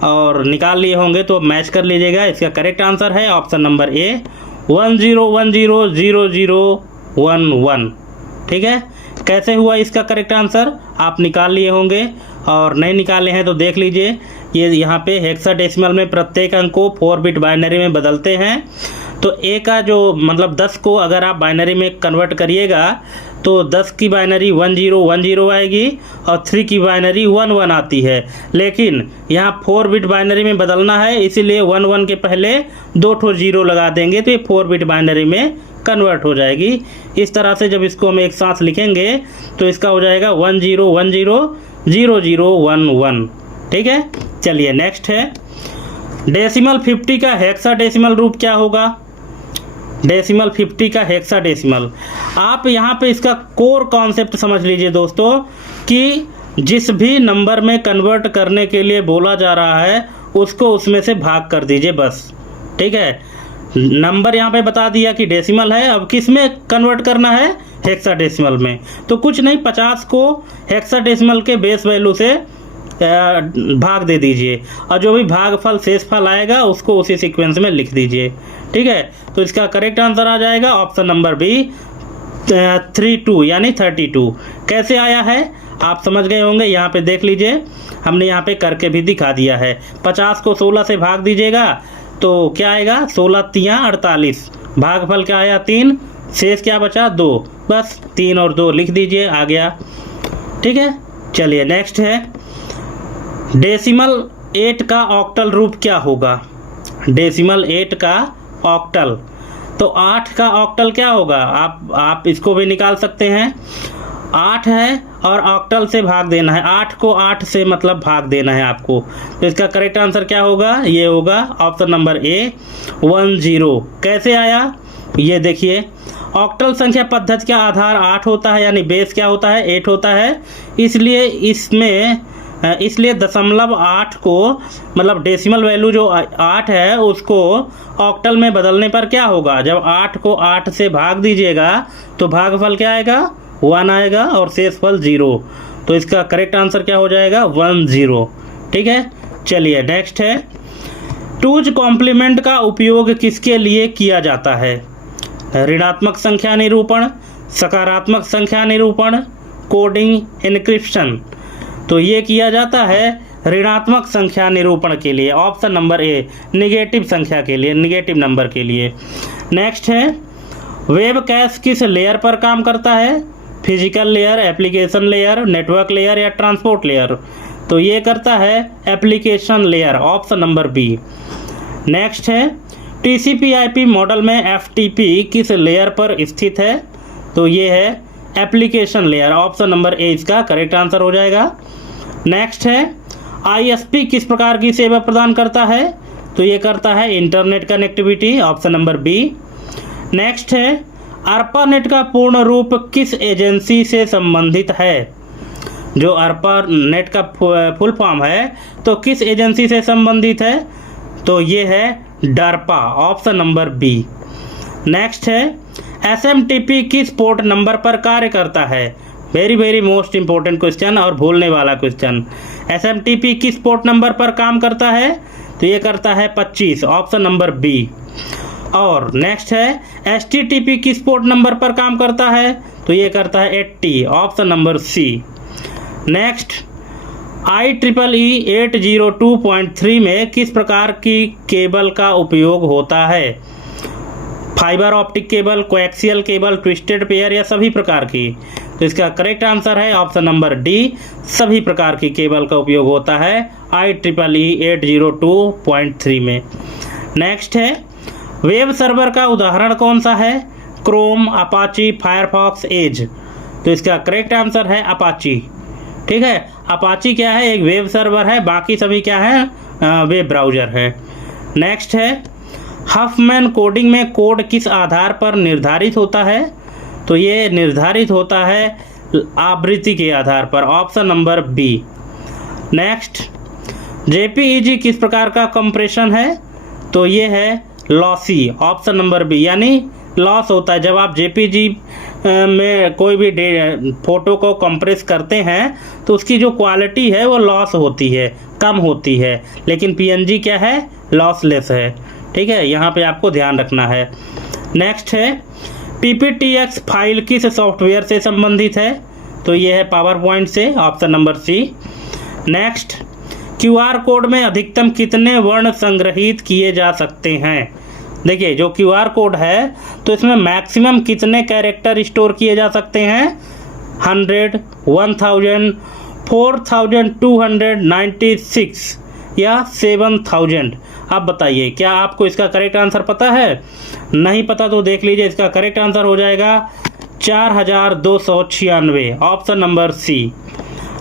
और निकाल लिए होंगे तो मैच कर लीजिएगा। इसका करेक्ट आंसर है ऑप्शन नंबर ए, 10100011। ठीक है, कैसे हुआ इसका करेक्ट आंसर? आप निकाल लिए होंगे, और नहीं निकाले हैं तो देख लीजिए। ये यहाँ पे हेक्साडेसिमल में प्रत्येक अंक को 4 बिट बाइनरी में बदलते हैं। तो ए का जो मतलब 10 को अगर आप बाइनरी में कन्वर्ट करिएगा तो 10 की बाइनरी 1010 आएगी और 3 की बाइनरी 11 आती है। लेकिन यहाँ 4 बिट बाइनरी में बदलना है, इसीलिए 11 के पहले 2 0 लगा देंगे तो ये 4 बिट बाइनरी में कन्वर्ट हो जाएगी। इस तरह से जब इसको हम एक साथ लिखेंगे तो इसका हो जाएगा 10100011। ठीक है, चलिए नेक्स्ट है, डेसिमल 50 का हेक्साडेसिमल रूप क्या होगा? डेसिमल 50 का हेक्साडेसिमल, आप यहाँ पे इसका कोर कॉन्सेप्ट समझ लीजिए दोस्तों, कि जिस भी नंबर में कन्वर्ट करने के लिए बोला जा रहा है उसको उसमें से भाग कर दीजिए बस। ठीक है, नंबर यहाँ पे बता दिया कि डेसिमल है, अब किस में कन्वर्ट करना है? हेक्साडेसिमल में। तो कुछ नहीं, 50 को हेक्साडेसिमल के बेस वैल्यू से भाग दे दीजिए, और जो भी भागफल शेषफल आएगा उसको उसी सीक्वेंस में लिख दीजिए। ठीक है, तो इसका करेक्ट आंसर आ जाएगा ऑप्शन नंबर बी, 32 यानी 32। कैसे आया है आप समझ गए होंगे, यहाँ पे देख लीजिए, हमने यहाँ पे करके भी दिखा दिया है। 50 को 16 से भाग दीजिएगा तो क्या आएगा? 16 तियाँ 48, भागफल क्या आया? 3, शेष क्या बचा? 2, बस 3 और 2 लिख दीजिए, आ गया। ठीक है, चलिए नेक्स्ट है, डेसिमल 8 का ऑक्टल रूप क्या होगा? डेसिमल 8 का ऑक्टल, तो 8 का ऑक्टल क्या होगा? आप इसको भी निकाल सकते हैं। 8 है और ऑक्टल से भाग देना है, 8 को 8 से मतलब भाग देना है आपको। तो इसका करेक्ट आंसर क्या होगा? ये होगा ऑप्शन नंबर ए, 10। कैसे आया? ये देखिए, ऑक्टल संख्या पद्धति का आधार 8 होता है, यानी बेस क्या होता है? 8 होता है। इसलिए 0.8 को मतलब डेसिमल वैल्यू जो 8 है उसको ऑक्टल में बदलने पर क्या होगा? जब 8 को 8 से भाग दीजिएगा तो भागफल क्या आएगा? 1 आएगा और शेषफल 0। तो इसका करेक्ट आंसर क्या हो जाएगा? 10। ठीक है, चलिए नेक्स्ट है, टूज कॉम्प्लीमेंट का उपयोग किसके लिए किया जाता है? ऋणात्मक संख्या निरूपण, सकारात्मक संख्या निरूपण, कोडिंग, एन्क्रिप्शन। तो ये किया जाता है ऋणात्मक संख्या निरूपण के लिए, ऑप्शन नंबर ए, निगेटिव संख्या के लिए, निगेटिव नंबर के लिए। नेक्स्ट है, वेब कैश किस लेयर पर काम करता है? Physical layer, application layer, network layer या ट्रांसपोर्ट लेयर? तो ये करता है application layer, option number B. Next है, TCP/IP मॉडल में FTP किस लेयर पर स्थित है? तो ये है एप्लीकेशन लेयर, ऑप्शन नंबर ए इसका करेक्ट आंसर हो जाएगा। नेक्स्ट है, ISP किस प्रकार की सेवा प्रदान करता है? तो ये करता है internet connectivity, option number B. Next है, ARPANET का पूर्ण रूप किस एजेंसी से संबंधित है? जो ARPANET का फुल फॉर्म है तो किस एजेंसी से संबंधित है? तो ये है DARPA, option number B. Next है, SMTP किस पोर्ट नंबर पर कार्य करता है? वेरी मोस्ट इंपॉर्टेंट क्वेश्चन और भूलने वाला क्वेश्चन। SMTP किस पोर्ट नंबर पर काम करता है? तो ये करता है 25, ऑप्शन नंबर बी। और नेक्स्ट है HTTP किस पोर्ट नंबर पर काम करता है? तो ये करता है 80, option number C. Next, IEEE 802.3 में किस प्रकार की केबल का उपयोग होता है? Fibre optic cable, coaxial cable, twisted pair या सभी प्रकार की? तो इसका करेक्ट आंसर है ऑप्शन नंबर डी, सभी प्रकार की केबल का उपयोग होता है IEEE 802.3 में। नेक्स्ट है, वेब सर्वर का उदाहरण कौन सा है? Chrome, Apache, Firefox, Edge? तो इसका करेक्ट आंसर है अपाची। ठीक है, अपाची क्या है? एक वेब सर्वर है, बाकी सभी क्या है? वेब ब्राउज़र है। नेक्स्ट है, हफमैन कोडिंग में कोड किस आधार पर निर्धारित होता है? तो ये निर्धारित होता है आवृत्ति के आधार पर, option number B. Next, JPEG किस प्रकार का कंप्रेशन है? तो ये है लॉसी, ऑप्शन नंबर बी, यानी लॉस होता है जब आप JPEG में कोई भी फोटो को कंप्रेस करते हैं तो उसकी जो क्वालिटी है वो लॉस होती है, कम होती है, लेकिन PNG क्या है? लॉसलेस है। ठीक है, यहाँ पे आपको ध्यान रखना है। नेक्स्ट है, PPTX फाइल किस सॉफ्टवेयर से संबंधित है? तो ये है पावर पॉइंट से, option number C. Next, QR code में अधिकतम कितने वर्ण संग्रहित किए जा सकते हैं? देखिए, जो QR कोड है तो इसमें मैक्सिमम कितने कैरेक्टर स्टोर किए जा सकते हैं? 100, 1000, 4296 या 7000? आप बताइए, क्या आपको इसका करेक्ट आंसर पता है? नहीं पता तो देख लीजिए, इसका करेक्ट आंसर हो जाएगा 4296, ऑप्शन नंबर सी।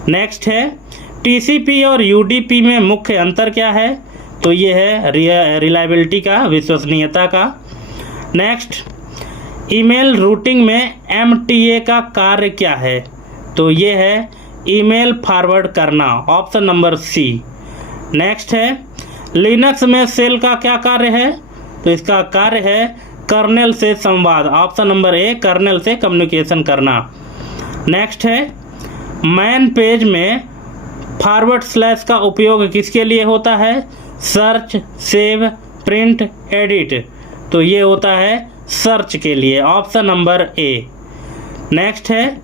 नेक्स्ट है, TCP और UDP में मुख्य अंतर क्या है? तो ये है रिलायबिलिटी का, विश्वसनीयता का। नेक्स्ट, ईमेल रूटिंग में MTA का कार्य क्या है? तो ये है ईमेल फॉरवर्ड करना, ऑप्शन नंबर सी। नेक्स्ट है, लिनक्स में सेल का क्या कार्य है? तो इसका कार्य है कर्नेल से संवाद, ऑप्शन नंबर ए, कर्नेल से कम्युनिकेशन करना। नेक्स्ट है, मैन पेज में फॉरवर्ड स्लैश का उपयोग किसके लिए होता है? Search, save, print, edit? तो ये होता है सर्च के लिए, ऑप्शन नंबर ए। नेक्स्ट है,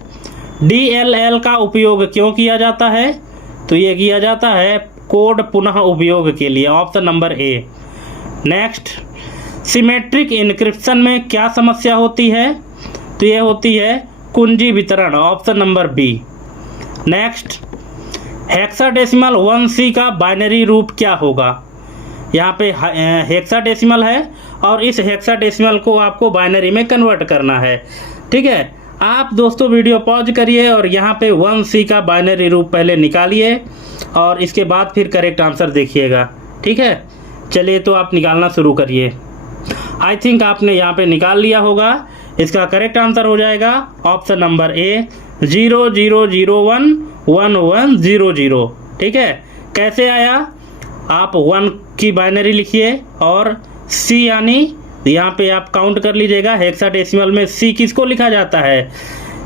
DLL का उपयोग क्यों किया जाता है? तो ये किया जाता है कोड पुनः उपयोग के लिए, option number A. Next, symmetric encryption में क्या समस्या होती है? तो ये होती है कुंजी वितरण, option number B. Next, hexadecimal 1C का बाइनरी रूप क्या होगा? यहाँ पे हेक्साडेसिमल है और इस हेक्साडेसिमल को आपको बाइनरी में कन्वर्ट करना है। ठीक है, आप दोस्तों वीडियो पॉज करिए और यहाँ पे 1C का बाइनरी रूप पहले निकालिए और इसके बाद फिर करेक्ट आंसर देखिएगा। ठीक है, चलिए तो आप निकालना शुरू करिए। आई थिंक आपने यहाँ पे निकाल लिया होगा। इसका करेक्ट आंसर हो जाएगा ऑप्शन नंबर ए, 00011100। ठीक है, कैसे आया? आप 1 की बाइनरी लिखिए और C यानी यहाँ पे आप काउंट कर लीजिएगा। हेक्साडेसिमल में C किसको लिखा जाता है?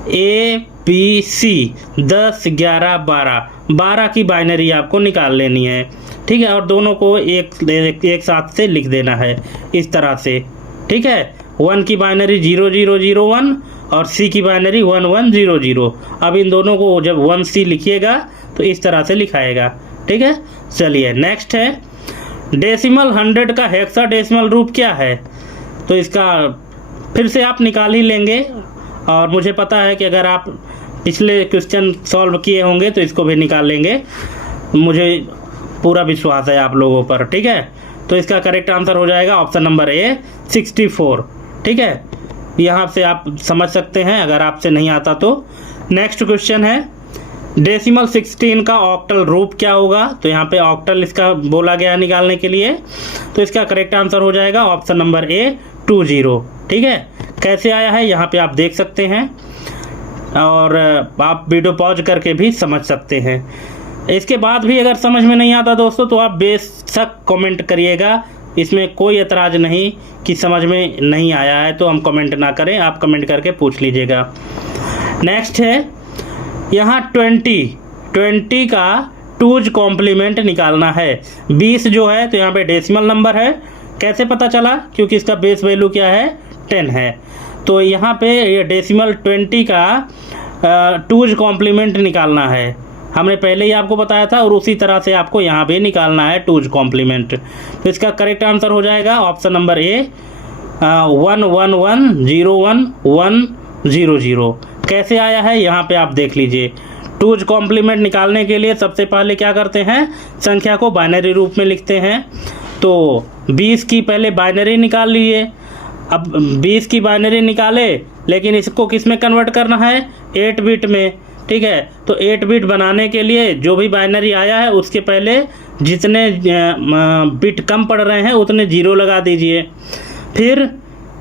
ABC, 10, 11, 12 की बाइनरी आपको निकाल लेनी है। ठीक है, और दोनों को एक साथ से लिख देना है इस तरह से। ठीक है, 1 की बाइनरी 0001 और C की बाइनरी 1100। अब इन दोनों को जब 1C लिखिएगा तो इस तरह से लिखाएगा। ठीक है, चलिए नेक्स्ट है, डेसिमल 100 का हेक्साडेसिमल रूप क्या है? तो इसका फिर से आप निकाल ही लेंगे और मुझे पता है कि अगर आप पिछले क्वेश्चन सॉल्व किए होंगे तो इसको भी निकाल लेंगे, मुझे पूरा विश्वास है आप लोगों पर। ठीक है, तो इसका करेक्ट आंसर हो जाएगा ऑप्शन नंबर ए, 64। ठीक है, यहाँ से आप समझ सकते हैं अगर आपसे नहीं आता तो। नेक्स्ट क्वेश्चन है, डेसिमल 16 का ऑक्टल रूप क्या होगा? तो यहाँ पे ऑक्टल इसका बोला गया निकालने के लिए, तो इसका करेक्ट आंसर हो जाएगा ऑप्शन नंबर ए, 20। ठीक है, कैसे आया है यहाँ पे आप देख सकते हैं और आप वीडियो पॉज करके भी समझ सकते हैं। इसके बाद भी अगर समझ में नहीं आता दोस्तों तो आप बेशक कमेंट करिएगा, इसमें कोई एतराज़ नहीं कि समझ में नहीं आया है तो हम कमेंट ना करें, आप कमेंट करके पूछ लीजिएगा। नेक्स्ट है, यहाँ 20 का 2's कॉम्प्लीमेंट निकालना है। 20 जो है तो यहाँ पे डेसिमल नंबर है, कैसे पता चला? क्योंकि इसका बेस वैल्यू क्या है, 10 है। तो यहाँ पे ये डेसिमल 20 का 2's कॉम्प्लीमेंट निकालना है। हमने पहले ही आपको बताया था और उसी तरह से आपको यहाँ भी निकालना है 2's कॉम्प्लीमेंट। तो इसका करेक्ट आंसर हो जाएगा ऑप्शन नंबर ए 111011100। कैसे आया है यहाँ पे आप देख लीजिए। 2's कॉम्प्लीमेंट निकालने के लिए सबसे पहले क्या करते हैं, संख्या को बाइनरी रूप में लिखते हैं। तो 20 की पहले बाइनरी निकाल लिए। अब 20 की बाइनरी निकाले, लेकिन इसको किस में कन्वर्ट करना है, 8 बिट में। ठीक है, तो 8 बिट बनाने के लिए जो भी बाइनरी आया है उसके पहले जितने बिट कम पड़ रहे हैं उतने 0 लगा दीजिए। फिर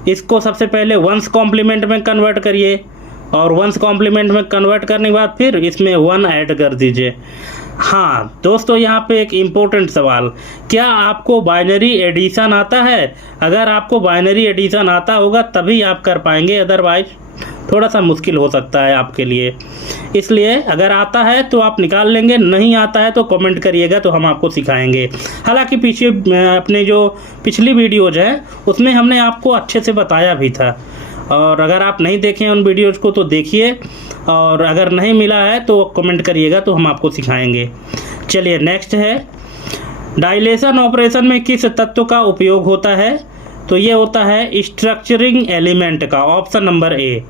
इसको सबसे पहले 1's कॉम्प्लीमेंट में कन्वर्ट करिए और 1's कॉम्प्लीमेंट में कन्वर्ट करने के बाद फिर इसमें 1 ऐड कर दीजिए। हाँ दोस्तों, यहाँ पे एक इम्पोर्टेंट सवाल, क्या आपको बाइनरी एडिशन आता है? अगर आपको बाइनरी एडिशन आता होगा तभी आप कर पाएंगे, अदरवाइज थोड़ा सा मुश्किल हो सकता है आपके लिए। इसलिए अगर आता है तो आप निकाल लेंगे, नहीं आता है तो कमेंट करिएगा, तो हम आपको सिखाएंगे। हालांकि पीछे अपने जो पिछली वीडियोज है उसमें हमने आपको अच्छे से बताया भी था, और अगर आप नहीं देखें उन वीडियोज़ को तो देखिए, और अगर नहीं मिला है तो कमेंट करिएगा, तो हम आपको सिखाएंगे। चलिए नेक्स्ट है, डायलेशन ऑपरेशन में किस तत्व का उपयोग होता है? तो ये होता है स्ट्रक्चरिंग एलिमेंट का, ऑप्शन नंबर ए।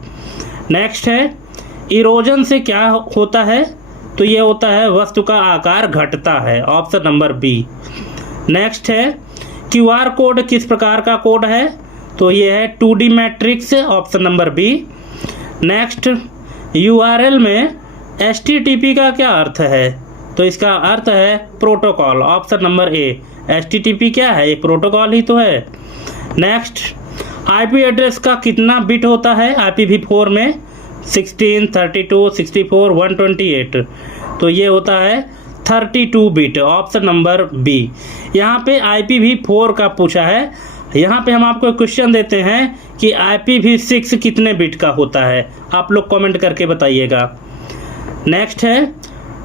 नेक्स्ट है, इरोजन से क्या होता है? तो ये होता है वस्तु का आकार घटता है, ऑप्शन नंबर बी। नेक्स्ट है, QR कोड किस प्रकार का कोड है? तो ये है 2D matrix, option number B. Next, URL में HTTP का क्या अर्थ है? तो इसका अर्थ है प्रोटोकॉल, ऑप्शन नंबर ए। HTTP क्या है? एक प्रोटोकॉल ही तो है। नेक्स्ट, IP एड्रेस का कितना बिट होता है IPv4 में? 16, 32, 64, 128। तो ये होता है 32 बिट, ऑप्शन नंबर बी। यहाँ पे IPv4 का पूछा है। यहाँ पे हम आपको क्वेश्चन देते हैं कि IPv6 कितने बिट का होता है, आप लोग कमेंट करके बताइएगा। नेक्स्ट है,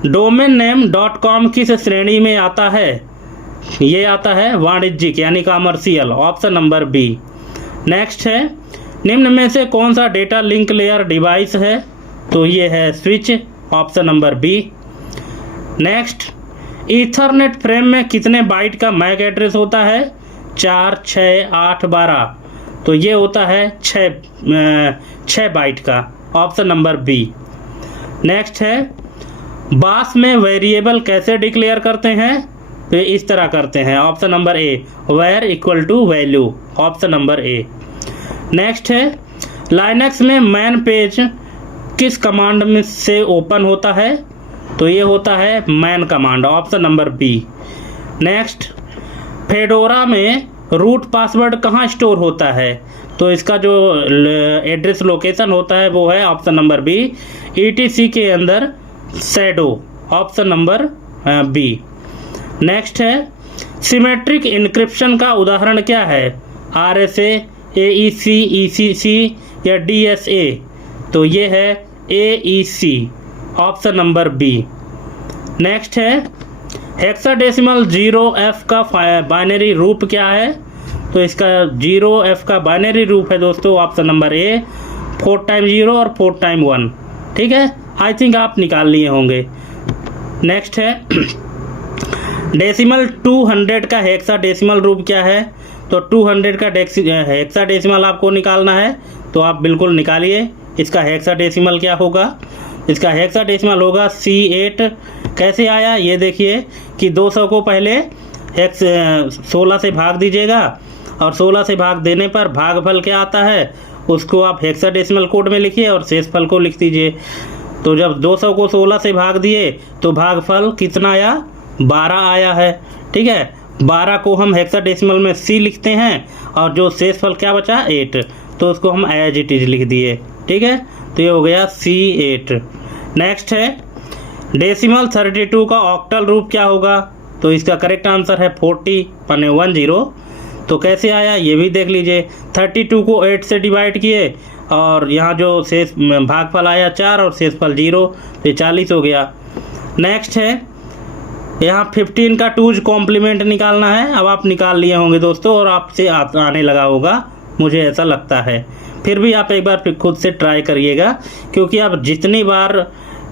डोमेन नेम .com किस श्रेणी में आता है? ये आता है वाणिज्यिक यानी commercial, option number B. Next है, निम्न में से कौन सा डेटा लिंक लेयर डिवाइस है? तो ये है switch, option number B. Next, Ethernet frame में कितने बाइट का मैक एड्रेस होता है? 4, 6, 8, 12। तो ये होता है 6 बाइट का, ऑप्शन नंबर बी। नेक्स्ट है, बास में वेरिएबल कैसे डिक्लेयर करते हैं? तो इस तरह करते हैं, option number A, where equal to value, option number A. Next है, लाइनक्स में मैन पेज किस कमांड में से ओपन होता है? तो ये होता है man command, option number B. Next, Fedora में रूट पासवर्ड कहाँ स्टोर होता है? तो इसका जो एड्रेस लोकेशन होता है वो है ऑप्शन नंबर बी, ETC के अंदर shadow, option number B. Next है, सिमेट्रिक इनक्रिप्शन का उदाहरण क्या है? RSA, AEC, ECC या DSA? तो ये है AEC, option number B. Next है, हेक्साडेसिमल 0F का बाइनरी रूप क्या है? तो इसका 0F का बाइनरी रूप है दोस्तों, ऑप्शन नंबर ए, 4 टाइम 0 और 4 टाइम 1। ठीक है, आई थिंक आप निकाल लिए होंगे। नेक्स्ट है, डेसिमल 200 का हेक्साडेसिमल रूप क्या है? तो 200 का हेक्साडेसिमल आपको निकालना है, तो आप बिल्कुल निकालिए। इसका हेक्साडेसिमल क्या होगा? इसका हेक्साडेसिमल होगा C8। कैसे आया ये देखिए कि 200 को पहले 16 से भाग दीजिएगा, और 16 से भाग देने पर भागफल क्या आता है उसको आप हेक्साडेसिमल कोड में लिखिए और शेषफल को लिख दीजिए। तो जब 200 को 16 से भाग दिए तो भागफल कितना आया? 12 आया है। ठीक है, 12 को हम हेक्साडेसिमल में C लिखते हैं, और जो शेषफल क्या बचा 8, तो उसको हम एज इट इज लिख दिए। ठीक है, तो ये हो गया C8। नेक्स्ट है, डेसिमल 32 का ऑक्टल रूप क्या होगा? तो इसका करेक्ट आंसर है 40/10। तो कैसे आया ये भी देख लीजिए। 32 को 8 से डिवाइड किए, और यहाँ जो शेष भागफल आया 4 और शेषफल 0, तो 40 हो गया। नेक्स्ट है, यहाँ 15 का 2's कॉम्प्लीमेंट निकालना है। अब आप निकाल लिए होंगे दोस्तों और आपसे आने लगा होगा, मुझे ऐसा लगता है। फिर भी आप एक बार खुद से ट्राई करिएगा, क्योंकि आप जितनी बार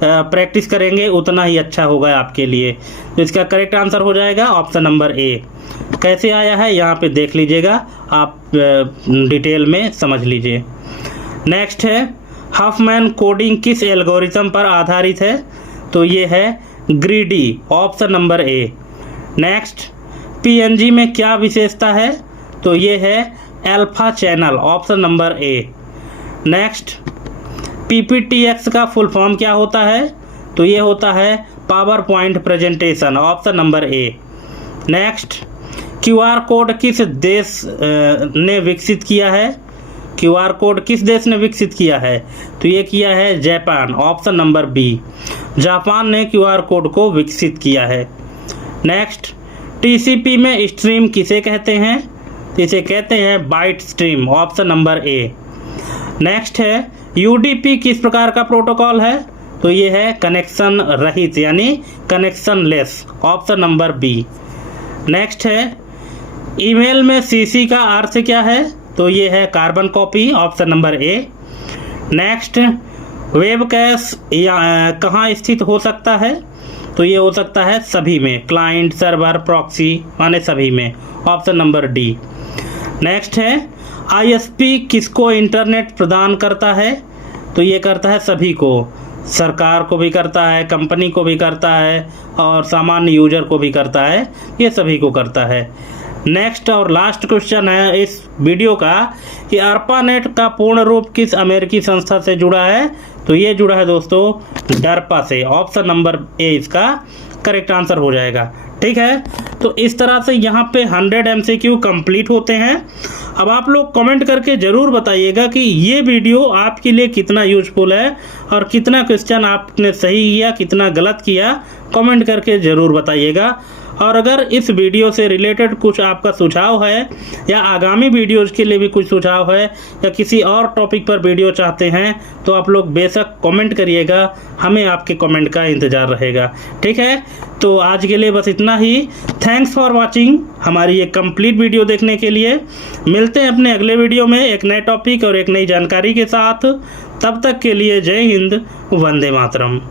प्रैक्टिस करेंगे उतना ही अच्छा होगा आपके लिए। तो इसका करेक्ट आंसर हो जाएगा ऑप्शन नंबर ए। कैसे आया है यहाँ पे देख लीजिएगा, आप डिटेल में समझ लीजिए। नेक्स्ट है, हफमैन कोडिंग किस एल्गोरिथम पर आधारित है? तो ये है greedy, option number A. Next, PNG में क्या विशेषता है? तो ये है alpha channel, option number A. Next, PPTX का फुल फॉर्म क्या होता है? तो ये होता है PowerPoint presentation, option number A. Next, QR code किस देश ने विकसित किया है? क्यूआर कोड किस देश ने विकसित किया है? तो ये किया है Japan, option number B. Japan ने क्यूआर कोड को विकसित किया है। नेक्स्ट, टीसीपी में स्ट्रीम किसे कहते हैं? इसे कहते हैं byte stream, option number A. Next है, यूडीपी किस प्रकार का प्रोटोकॉल है? तो ये है कनेक्शन रहित यानी connectionless, option number B. Next है, ईमेल में सीसी का अर्थ क्या है? तो ये है carbon copy, option number A. Next, web cache कहाँ स्थित हो सकता है? तो ये हो सकता है सभी में, क्लाइंट, सर्वर, प्रॉक्सी माने सभी में, ऑप्शन नंबर डी। नेक्स्ट है, आईएसपी किसको इंटरनेट प्रदान करता है? तो ये करता है सभी को, सरकार को भी करता है, कंपनी को भी करता है और सामान्य यूजर को भी करता है, ये सभी को करता है। नेक्स्ट और लास्ट क्वेश्चन है इस वीडियो का कि ARPANET का पूर्ण रूप किस अमेरिकी संस्था से जुड़ा है? तो ये जुड़ा है दोस्तों डरपा से, ऑप्शन नंबर ए इसका करेक्ट आंसर हो जाएगा। ठीक है, तो इस तरह से यहाँ पे 100 MCQ कंप्लीट होते हैं। अब आप लोग कमेंट करके ज़रूर बताइएगा कि ये वीडियो आपके लिए कितना यूजफुल है और कितना क्वेश्चन आपने सही किया, कितना गलत किया, कमेंट करके ज़रूर बताइएगा। और अगर इस वीडियो से रिलेटेड कुछ आपका सुझाव है या आगामी वीडियोज़ के लिए भी कुछ सुझाव है या किसी और टॉपिक पर वीडियो चाहते हैं तो आप लोग बेशक कमेंट करिएगा, हमें आपके कमेंट का इंतज़ार रहेगा। ठीक है, तो आज के लिए बस इतना ही। थैंक्स फॉर वॉचिंग हमारी ये कंप्लीट वीडियो देखने के लिए। मिलते हैं अपने अगले वीडियो में एक नए टॉपिक और एक नई जानकारी के साथ। तब तक के लिए जय हिंद, वंदे मातरम।